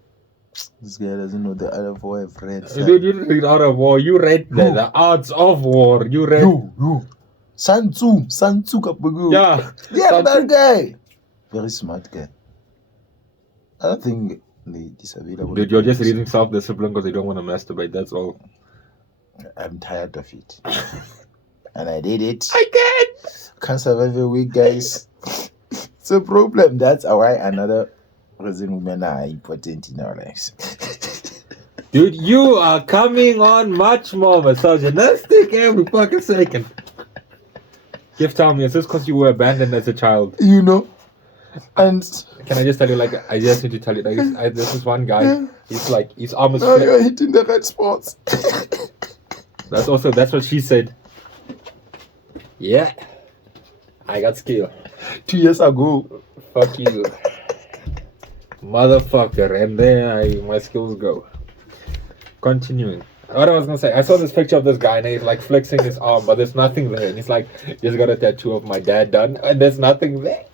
This guy doesn't know the other War I've read. Dude, you didn't read Art of War. You read the Arts of War. You read. You. Sun Tzu Kapugu. Yeah. That guy. Very smart guy. I don't think it's available. Dude, you're just reading self-discipline because you don't want to masturbate. That's all. I'm tired of it. And I did it. I Can't survive a week, guys. It's a problem. That's why another reason women are important in our lives. Dude, you are coming on much more misogynistic every fucking second. Give tell me, is this because you were abandoned as a child? You know? And Can I just tell you, like, I just need to tell you, like, this is one guy, he's like, he's almost... now you're hitting the right spots. That's what she said. Yeah. I got skill. 2 years ago. Fuck you. Motherfucker. And then my skills go. Continuing. What I was gonna say, I saw this picture of this guy and he's like flexing his arm, but there's nothing there. And he's like, just got a tattoo of my dad done, and there's nothing there.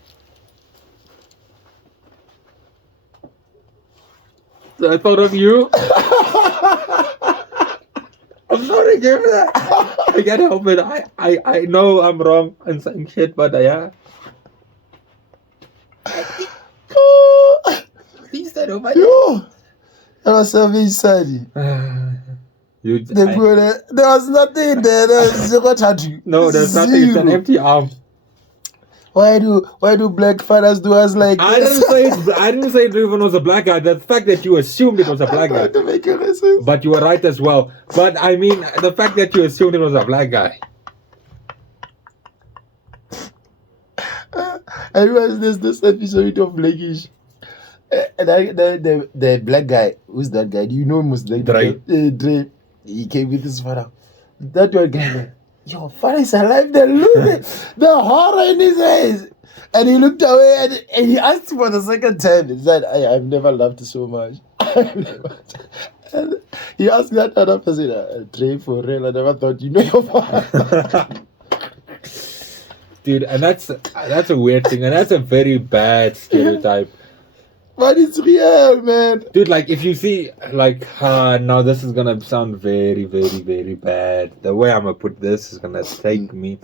So I thought of you. I'm sorry, give me that. I can't help it. I know I'm wrong and saying shit, but yeah. Please don't over Yo. I was savage, Sadie. you. There was nothing there. There was zero tattoo. No, there's nothing. It's an Zero. empty arm. Why do black fathers do us like I this? didn't say it even was a black guy. The fact that you assumed it was a black guy. To make a racist. But you were right as well. But I mean, the fact that you assumed it was a black guy. I realized there's this episode of Blackish. And the black guy, who's that guy? Do you know him? Was like Dre. Dre. He came with his father. That one guy, your father is alive. The horror in his eyes. And he looked away and he asked for the second time. He said, I've never loved you so much. And he asked that other person, Dre, for real, I never thought you know your father. Dude, and that's a weird thing, and that's a very bad stereotype. But it's real, man. Dude, like, if you see, like, now this is gonna sound very, very, very bad. The way I'm gonna put this is gonna take me.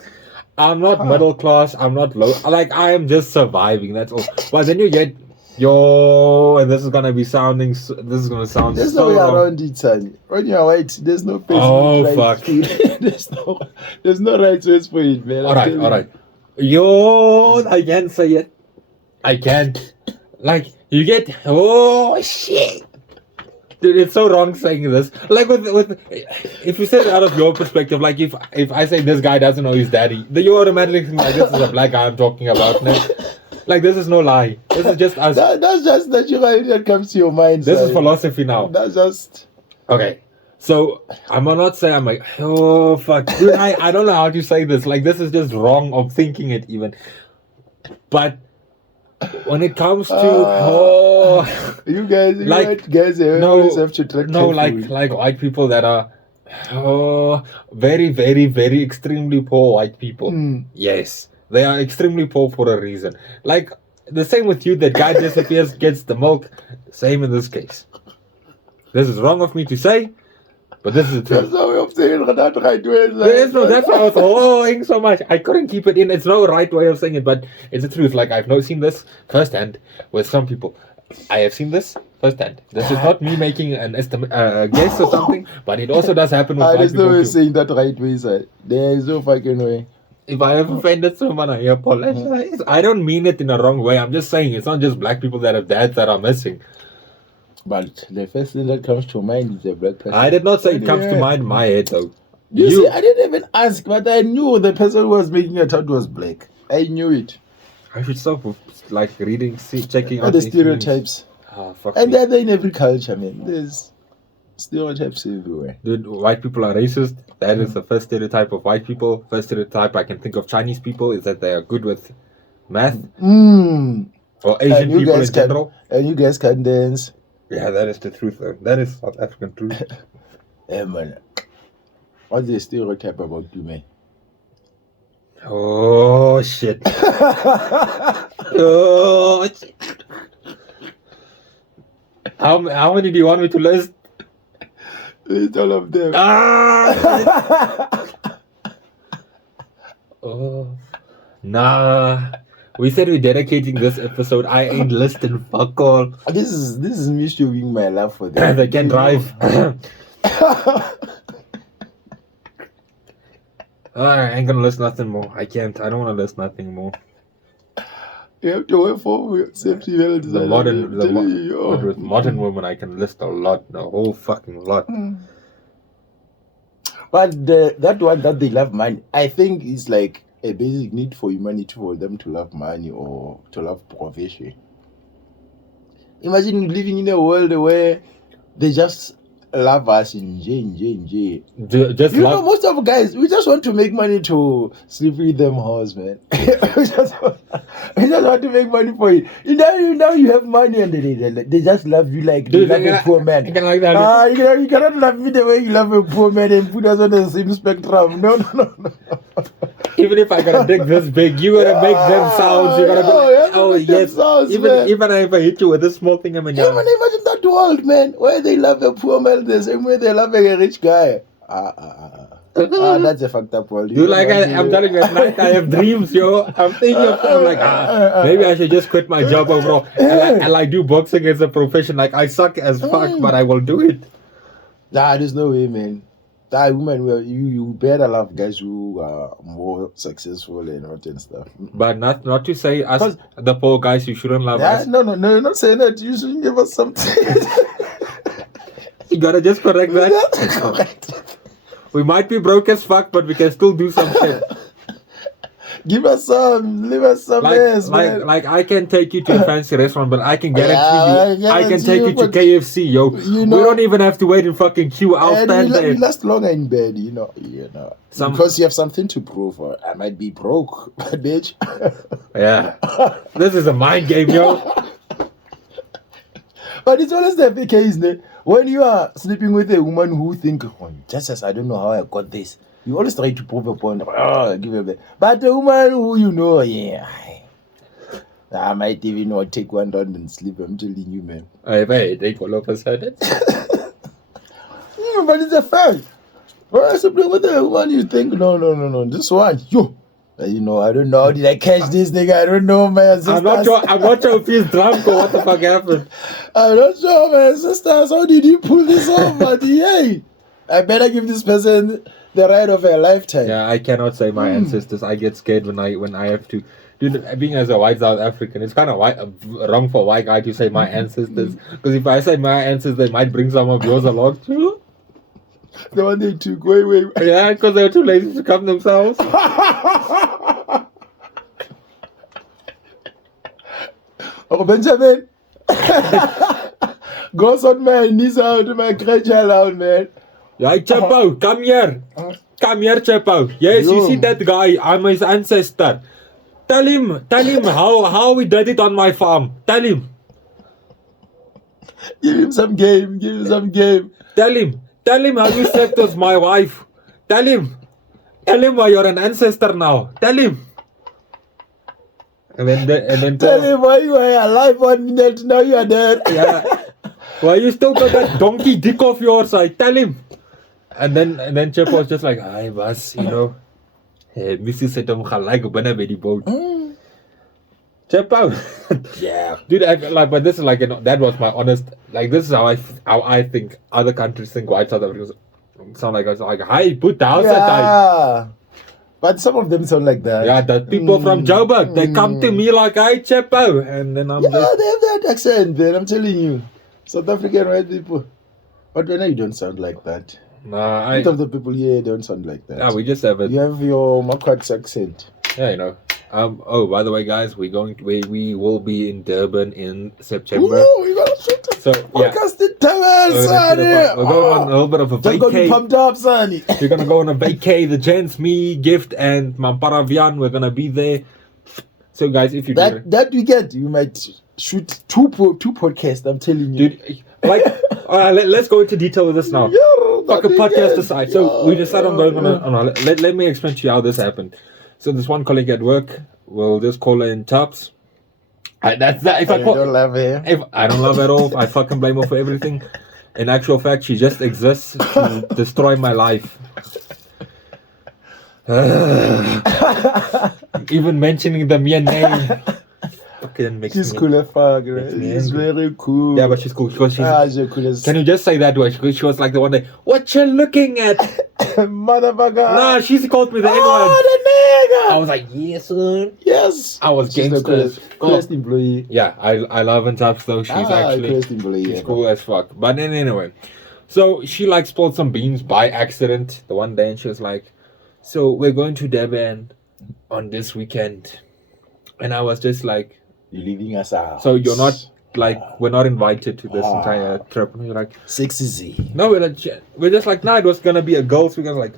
I'm not middle class, I'm not low. Like, I am just surviving, that's all. But then you get Yo, and this is gonna be sounding. This is gonna sound There's so no way wrong. around it, son. When you're white, there's no person Oh, with right fuck. feet. there's no right words for it, man. All right. Yo, I can't say it. I can't. Like, you get. Oh, shit. Dude, it's so wrong saying this. Like, with if you say it out of your perspective, like, if I say this guy doesn't know his daddy, then you automatically think, like, this is a black guy I'm talking about. No? Like, this is no lie. This is just us. That's just naturally that comes to your mind. This son. is philosophy now. That's just. Okay. So, I'm not say I'm like, oh, fuck. Dude, I don't know how to say this. Like, this is just wrong of thinking it even. But when it comes to You guys, always have to track like white people that are very, very, very extremely poor white people. Yes, they are extremely poor for a reason. Like the same with you, that guy disappears, gets the milk. Same in this case. This is wrong of me to say, but this is the truth. There's no way of saying that right way. There is no. That's why I was holding so much. I couldn't keep it in. It's no right way of saying it, but it's the truth. Like I've not seen this firsthand with some people. I have seen this firsthand. This is not me making an estimate, guess or something, but it also does happen with white there's people no way too. saying that right way, sir. There is no fucking way. If I have offended someone, I apologize. I don't mean it in a wrong way. I'm just saying it's not just black people that have dads that are missing. But the first thing that comes to mind is a black person. I did not say it comes to mind in my head though. You see, I didn't even ask, but I knew the person who was making a tattoo was black. I knew it. I should stop with, like reading, checking All out the these stereotypes. things. Ah, fuck And me. they're in every culture, man. There's stereotypes everywhere. Dude, white people are racist. That is the first stereotype of white people. First stereotype I can think of Chinese people is that they are good with math. Or Asian people in general. And you guys can dance. Yeah, that is the truth though. That is South African truth. Yeah, man. What's the stereotype about you, man? Oh shit. Oh shit. How many do you want me to list? It's all of them. Ah! Oh. Nah. We said we're dedicating this episode. I ain't listing fuck all. This is me showing my love for them. They can drive. I ain't gonna list nothing more. I can't. I don't wanna list nothing more. You have to wait for safety well The with modern women, I can list a lot, the whole fucking lot. But that one that they love money, I think is like a basic need for humanity for them to love money or to love profession. Imagine living in a world where they just love us in J. Just You know, love. most of guys, we just want to make money to sleep with them house, man. we just want to make money for you. Now you have money and they just love you like they Dude, love a poor man. I can like that. You cannot love me the way you love a poor man and put us on the same spectrum. No. Even if I gotta dig this big, you gotta make them sounds. You gotta be like, oh yes. Sounds, Even if I hit you with this small thing, I'm in Even imagine that world, man, where they love a poor man the same way they love a rich guy. That's a fucked up world. Dude, like I'm telling you, at night I have dreams, yo. I'm thinking I'm like, maybe I should just quit my job overall and like do boxing as a profession. Like I suck as fuck, but I will do it. Nah, there's no way, man. That woman, you better love guys who are more successful and all that stuff. But not to say us, the poor guys, you shouldn't love us. No, you're not saying that. You shouldn't give us something. You gotta just correct that. Correct. We might be broke as fuck, but we can still do some shit. Give us some, leave us some ass, man. Like I can take you to a fancy restaurant, but I can guarantee you, I can guarantee take you, you to but KFC, yo. you know- We don't even have to wait in fucking queue. I'll And stand we there. last longer in bed, you know. Because you have something to prove. I might be broke, bitch. Yeah. This is a mind game, yo. But it's always the case, ne? When you are sleeping with a woman who think, oh, just as I don't know how I got this, you always try to prove a point. Oh, give a bit. But a woman who you know, yeah, I might even not take one round and sleep. I'm telling you, man. I take all of a sudden. But it's a fact. When I sleep with a woman, you think, no, this one, yo, You know, I don't know. How did I catch this nigga? I don't know, my sisters. I'm not sure if he's drunk or what the fuck happened. I'm not sure, my sisters. How did you pull this off, but hey, I better give this person the ride of a lifetime. Yeah, I cannot say my ancestors. I get scared when I have to. Dude, being as a white South African, it's kind of wrong for a white guy to say my ancestors. Because if I say my ancestors, they might bring some of yours along too. The one they took, wait. Yeah, because they were too lazy to come themselves. Oh, Benjamin. Go sort my niece out, my grandchild out, man. Yeah, Chapo, come here. Come here, Chapo. Yes, you Yo. see that guy? I'm his ancestor. Tell him how we did it on my farm. Tell him. Give him some game. Tell him how you slept with my wife. Tell him why you're an ancestor now. Tell him. And then Tell him why you are alive 1 minute, now you are dead. Yeah. Why you still got that donkey dick off your side? Tell him. And then Chip was just like, "Hi, boss, you know. Missy said I'm like a baby boat." Chip out. Yeah. Dude, but this is like that was my honest. Like this is how I think other countries think white South Africans sound like. I was like, "Hi, put the house at time." Yeah. But some of them sound like that. Yeah, the people from Joburg, they come to me like, "Hi, Chapo," and then I'm Yeah, just they have that accent, man. I'm telling you. South African white people. But when you don't sound like that. nah. Most of the people here don't sound like that. Yeah, we just have it. You have your Makwat's accent. Yeah, you know. Oh, by the way, guys, we will be in Durban in September. Ooh, we got to shoot So yeah, podcast in Durban, we're sonny. going on a little bit of a Just got me vacay. pumped up, sonny. We're gonna go on a vacay. The gents, me, Gift, and Mamparavian. We're gonna be there. So, guys, if you That weekend, you might shoot two podcasts, I'm telling you. dude, like, let's go into detail with this now. Fuck a podcast aside. So we decided on going on a let me explain to you how this happened. So this one colleague at work, we'll just call her in Tops. That's that. If I don't love him. If I don't love her at all, I fucking blame her for everything. In actual fact, she just exists to destroy my life. Even mentioning the mere name fucking makes She's me. cool as fuck, right? makes me She's angry. very cool. Yeah, but she's cool because she's. She's cool as Can you just say that word? She was like the one day. What you looking at? motherfucker. Nah, she called me the N-word. Oh, the nigga. I was like, yes, son. Yes. I was She's the gangster. coolest employee. Yeah, I love and stuff. So she's actually coolest employee. she's ever. cool as fuck. But then anyway, so she like spilled some beans by accident the one day, and she was like, "So we're going to Durban on this weekend," and I was just like, You're leaving us out. "So you're not like we're not invited to this entire trip?" And you're like, Sexy. "No, we're just like, nah, it was gonna be a girls' weekend." Like,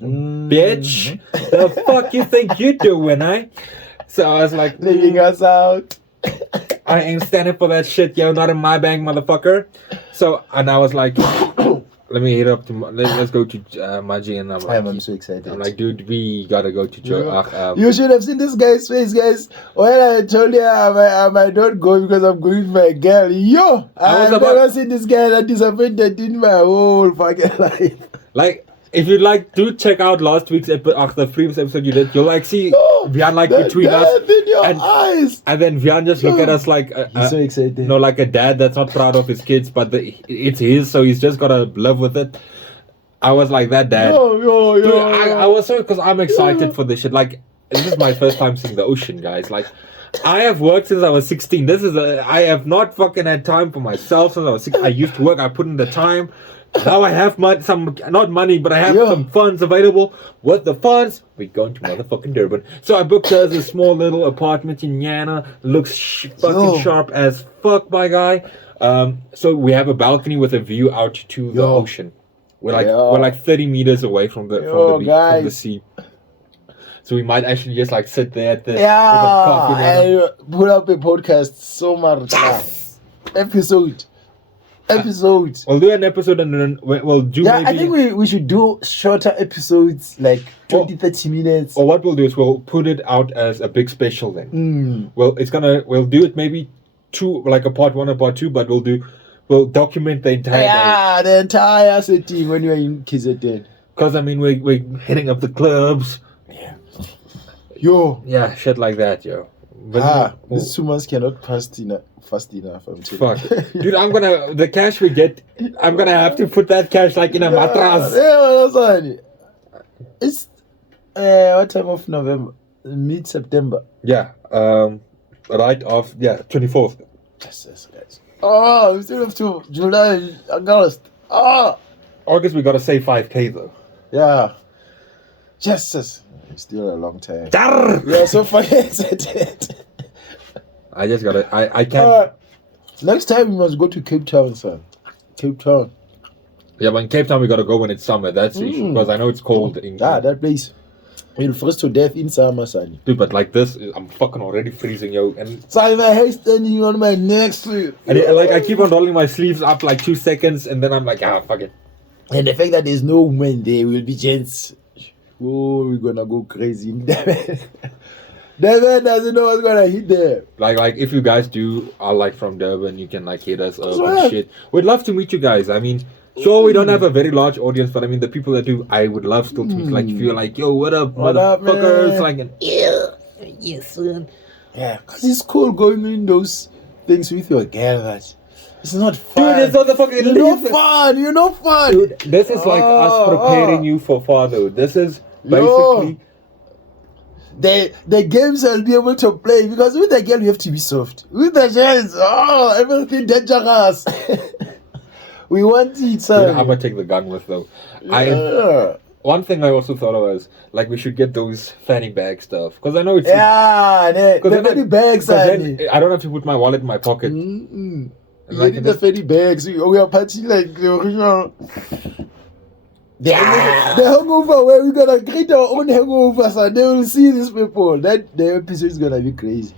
bitch, the fuck you think you doing, eh? So I was like, Leaving us out. I ain't standing for that shit, yo. Not in my bank, motherfucker. So, and I was like, let me hit up to, let's go to Mah G, and I'm like, I'm so excited. I'm like, dude, we gotta go to Joe. You should have seen this guy's face, guys. When I told you I might not go because I'm going with my girl. Yo, I've never seen this guy that disappointed in my whole fucking life. Like, if you'd like to check out last week's episode, the previous episode you did, you'll like see Vian like between us, in your eyes. and then Vian just look at us like, He's so excited. you know, like a dad that's not proud of his kids, but it's his, so he's just gotta live with it. I was like that dad. Dude, I was so, because I'm excited for this shit. Like, this is my first time seeing the ocean, guys. Like, I have worked since I was 16. I have not fucking had time for myself since I was 16. I used to work, I put in the time. Now I have not money, but I have some funds available. With the funds, we're going to motherfucking Durban. So I booked us a small little apartment in Yana. Looks fucking sharp as fuck, my guy. So we have a balcony with a view out to the ocean. We're like 30 meters away from the beach, from the sea. So we might actually just like sit there at the with a coffee. I put up a podcast so much episode. We'll do an episode and then we'll do maybe... I think we should do shorter episodes, like 20-30 minutes. Or what we'll do is we'll put it out as a big special then. We'll do it maybe two, like a part 1 and part 2, but we'll document the entire day. The entire setting when you're in KZN. Because I mean, we're hitting up the clubs. Yeah. Yo. Yeah, shit like that, yo. But These 2 months cannot pass fast enough. I'm telling fuck, you. dude, the cash we get, I'm gonna have to put that cash like in a mattress. Yeah, that's right. It's what time of November? Mid-September. Yeah, right off, 24th. Yes, guys. Oh, we still have to July, August. August, we gotta save 5K though. Yeah. Yes. It's still a long time. Darr! Yeah, so forget it. I just gotta, I can't. Next time we must go to Cape Town, son. Cape Town. Yeah, but in Cape Town we gotta go when it's summer. That's the issue, because I know it's cold. That place. You'll freeze to death in summer, son. Dude, but like this, I'm fucking already freezing, yo. And son, my hair standing on my neck, sleeve. And I keep on rolling my sleeves up like 2 seconds, and then I'm like, fuck it. And the fact that there's no women there will be gents. Oh, we're gonna go crazy. Devin doesn't know what's gonna hit there. Like if you guys are like from Durban, you can like hit us up Right. and shit. We'd love to meet you guys. I mean, sure, we don't have a very large audience, but I mean, the people that do, I would love still to meet. Like, if you're like, yo, what up, motherfuckers? Man? Like, Yes, son. Yeah, because it's cool going in those things with your girl, but it's not fun. dude, it's not the fucking. You're not fun. Dude, this is like us preparing you for fatherhood. This is basically. The games I'll be able to play, because with the girl you have to be soft. With the gents, everything dangerous. We want it, son. I'm gonna take the gun with though. Yeah. One thing I also thought of was like we should get those fanny bag stuff, because I know it's the fanny bags, then I don't have to put my wallet in my pocket. You Like need the fanny bags. We are partying like the original. The hangover where we're gonna create our own hangovers and they will see these people. That the episode is gonna be crazy.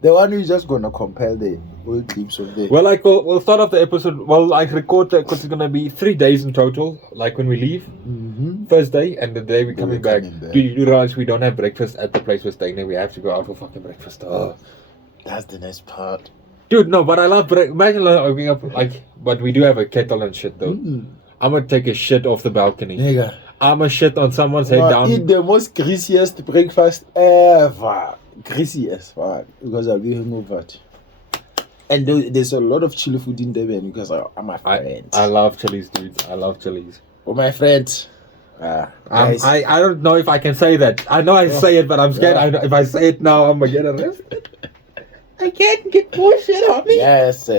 The one who's just gonna compile the old clips of the. Well, like we'll start off the episode. Well, like record because it's gonna be 3 days in total. Like when we leave, first day and the day we're coming back. Do you realize we don't have breakfast at the place we're staying there? We have to go out for fucking breakfast. Oh. That's the next part. Dude, no, but I love imagine waking up like, but we do have a kettle and shit though. I'm gonna take a shit off the balcony. Nigga. I'm gonna shit on someone's head down. Eat the most greasiest breakfast ever. Greasy as fuck. Because I'll be hungover. And there's a lot of chili food in Durban because I'm a friend. I love chilies, dudes. I love chilies. Oh, my friends. I don't know if I can say that. I know I say it, but I'm scared. Yeah. If I say it now, I'm gonna get arrested. I can't get more shit on me. Yes.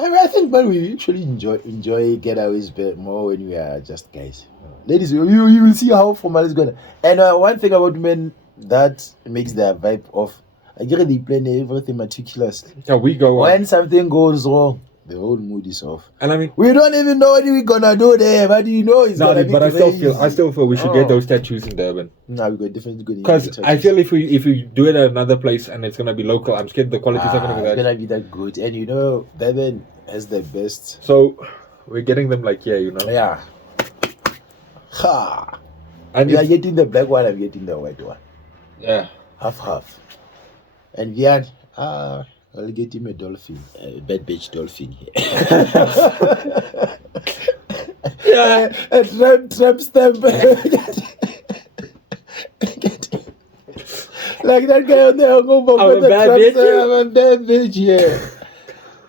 I think, but we actually enjoy getaways a bit more when we are just guys. Ladies, you will see how formal it's gonna. And one thing about men that makes their vibe off, I get they plan everything meticulously. Yeah, we go on. When something goes wrong, the whole mood is off. And I mean, we don't even know what we're gonna do there, but you know it's gonna be crazy. I still feel we should get those tattoos in Durban. No, we got definitely good. Because I feel if we do it at another place and it's gonna be local, I'm scared the quality's not gonna be that. It's gonna be that good, and you know, Durban has the best. So we're getting them like here, you know. Yeah. Ha. And you are getting the black one. I'm getting the white one. Yeah. Half. And Vian, I'll get him a dolphin, a bad bitch dolphin here. Yeah. A tramp stamp. Like that guy on the hungover. I'm a bad bitch. I'm a bad bitch, yeah.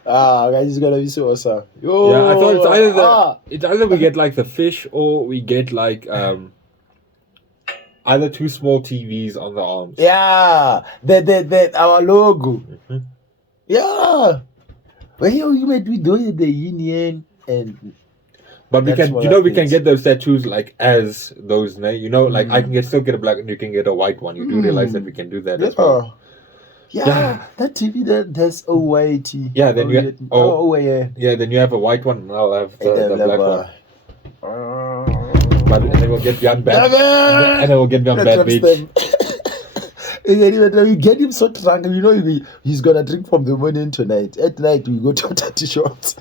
Guys, it's gonna be so awesome. Yo, Yeah, I thought it's either we get like the fish or we get like either 2 small TVs on the arms. Yeah, that our logo. Yeah. Well, you might be doing the yin and. But we That's can, what you know, we happens. can get those tattoos like as those, you know, like I can still get a black and you can get a white one. You do realize that we can do that as well. Yeah, that TV that's OYT. Yeah, then you yeah. Yeah, then you have a white one and I'll have the black one. But and then we'll get Jan bad, and then we'll get Jan bad bitch. We get him so drunk, you know, he's gonna drink from the morning to night. At night, we go to tattoo shops.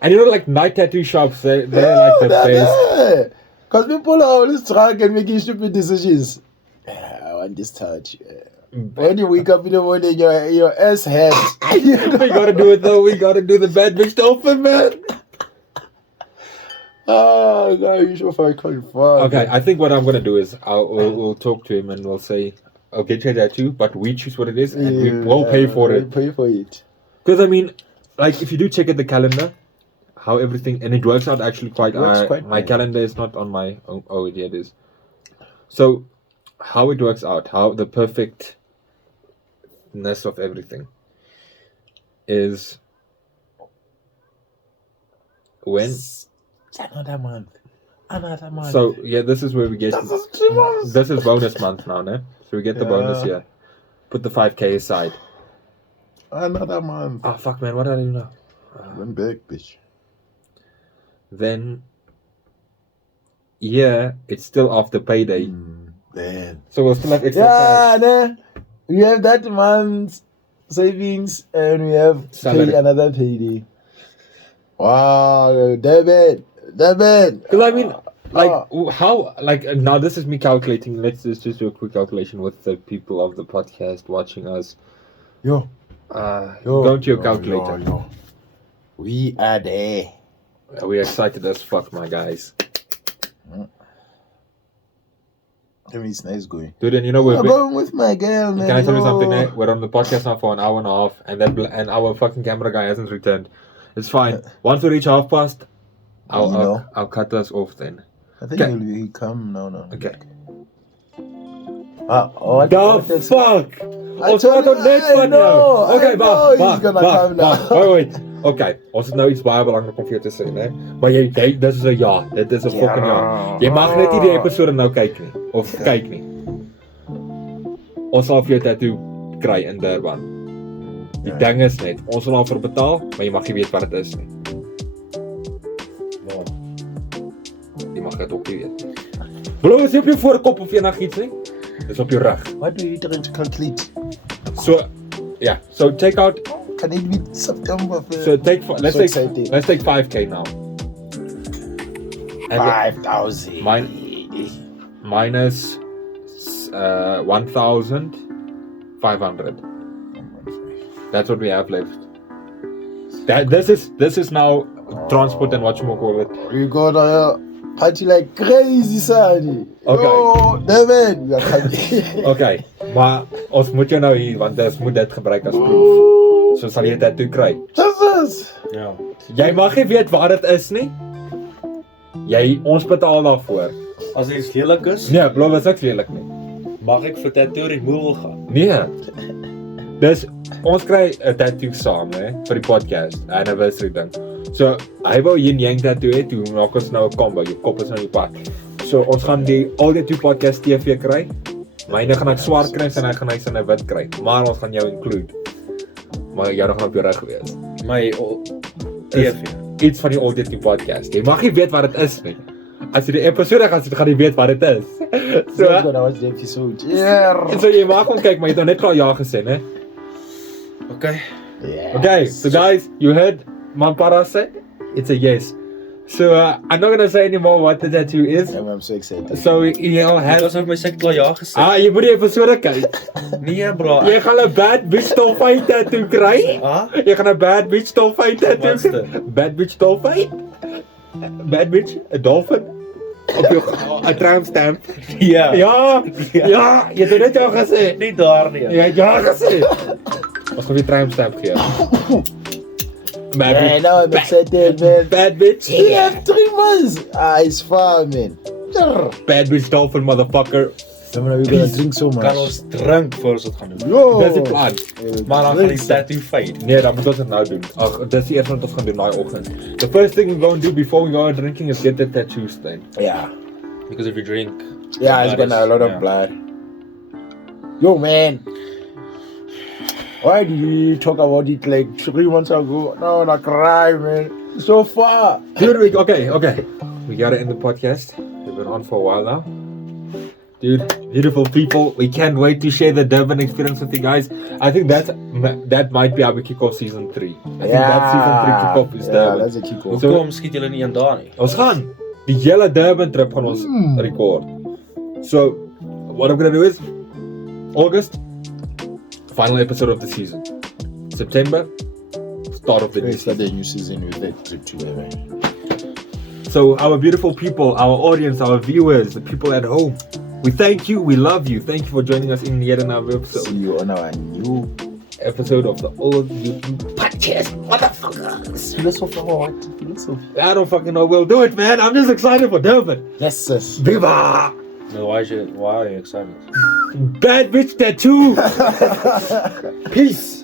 And you know, like night tattoo shops, they're like the best. Because people are always drunk and making stupid decisions. I want this touch. When you wake up in the morning, your ass head. We gotta do it though. We gotta do the bad bitch dolphin, man. Oh, God, you so far confirmed. Okay, I think what I'm gonna do is we'll talk to him and we'll say, I'll get you that too, but we choose what it is and we will pay for it. Pay for it. Because I mean, like if you do check at the calendar, how everything and it works out actually quite. My nice. calendar is not on my. Oh, yeah, it is. So, how it works out, how the perfectness of everything is when. Another month. So yeah, this is where we get. This is 3 months. This is bonus month now, no? So we get the bonus Yeah. here. Put the 5K aside. Another month. Oh fuck, man! What did I do now? Went back, bitch. Then, yeah, it's still after payday. Then. So we'll still have extra Yeah, cash. nah. We have that month's savings and we have Salary. another payday. Wow, debit. Because I mean, like, Oh. how, like, now this is me calculating. Let's just do a quick calculation with the people of the podcast watching us. Yo. Go to your calculator. Yo. We are there. We're excited as fuck, my guys. I mean, it's nice going. Dude, and you know, I'm going with my girl, man. can I tell you Yo. something, eh? We're on the podcast now for an hour and a half, and our fucking camera guy hasn't returned. It's fine. Once we reach 1:30, I'll cut us off then. I think he'll come now. Okay. What The fuck? I Ons told praat you, net I van know, jou. Okay, I know he's wag. gonna come now. Wait. Okay, ons het nou iets baie belangrik om vir jou te sê, né? Maar jy dis is 'n ja. Dit is 'n fucking ja. Jy mag net nie die episode nou kyk nie of kyk nie. Ons sal vir jou tattoo kry in Durban. Die ding is net, ons sal daarvoor betaal, maar jy mag nie weet wat dit is nie. Ja. Jy mag dit ook nie weet nie. Bro, is jy op jou voorkop of enigiets nie? Dis op jou rug. What do you trying to calculate? So, yeah. So take out. Can it be September? So let's So excited. take 5K now. And 5,000. minus 1,500. That's what we have left. This is now transport and whatchamacallit. We gonna party like crazy, son. Okay. Yo, David, we are coming. Okay, maar ons moet jou nou hier want ons moet dit gebruik as proof. So sal jy dit toe kry. Jesus. Ja. Jy mag nie weet wat dit is nie. Ons betaal daarvoor. As dit iets lelik is, Nee, glo dit is lelik nie. mag ek vir tattoo removal gaan. Nee. Dis ons kry 'n tattoo saam, hè, vir die podcast anniversary ding. So, hy wou yin yang tattoo hê, toe maak ons nou 'n combo. Jou kop is nou die pad. So, ons gaan die al die 2 podcast TV kry. Myne gaan ek swart kry en hy gaan hy sy wit kry. Maar ons gaan jou include. Maar jy gaan op jou reg wees. My TV. Iets van die al die 2 podcast. Jy mag nie weet wat dit is nie. As jy die episode gaan jy weet wat dit is. So, So, gonna watch the episode. Yeah. en so jy mag hom kyk, maar jy het nou net klaar ja gesê, né? Okay. Yeah. Okay, so guys, you heard Mampara say? It's a yes. So I'm not gonna say anymore what the tattoo is. I'm so excited. So he'll Dit have. was vir my sê klaar ja gesê. Jy moet die episode kyk. Nee bro. Jy gaan 'n bad bitch dolphin tattoo kry. Jy gaan 'n bad bitch dolphin tattoo. Wat's dit? Bad bitch dolphin. Bad bitch, 'n dolphin. Op jou 'n tramp stamp. Ja. Ja, jy het net jou gesê. Nie daar nie. Jy het ja gesê. Ons gaan weer tramp stamp gee. Bad Yeah, bitch. now I'm excited, man. Bad bitch. We have 3 months. It's fun, man. Bad bitch dolphin motherfucker. We're gonna drink so much. Kan ons drink voor ons dit gaan doen. Yo. Dis die plan. Maar dan gaan die tattoo fade. Nee, dan moet ons dit nou doen. Dis die eerste wat ons gaan doen daai oggend. The first thing we're going to do before we go out drinking is get the tattoos thing. Yeah. Because if you drink, Yeah, it's blood gonna is- a lot of yeah. blood. Yo, man. Why did we talk about it like 3 months ago? No, not cry, man. So far. Dude, okay. We gotta end the podcast. We've been on for a while now. Dude, beautiful people. We can't wait to share the Durban experience with you guys. I think that might be how we kick off season 3. I think that season 3 kick off is Durban. That's a kick off. So- Hoekom skiet julle nie een daar nie? Ons gaan die hele Durban trip gaan ons record. So, what I'm gonna do is August, final episode of the season. September, start of the new Let's start season. the new season with that trip to Durban. So our beautiful people, our audience, our viewers, the people at home, we thank you. We love you. Thank you for joining us in yet another episode. See you on our new Episode of the old YouTube podcast, motherfuckers. philosopher. What philosophy? I don't fucking know. We'll do it, man. I'm just excited for Durban. Yes, sis. Viva! No, why are you excited? Bad bitch tattoo. Peace.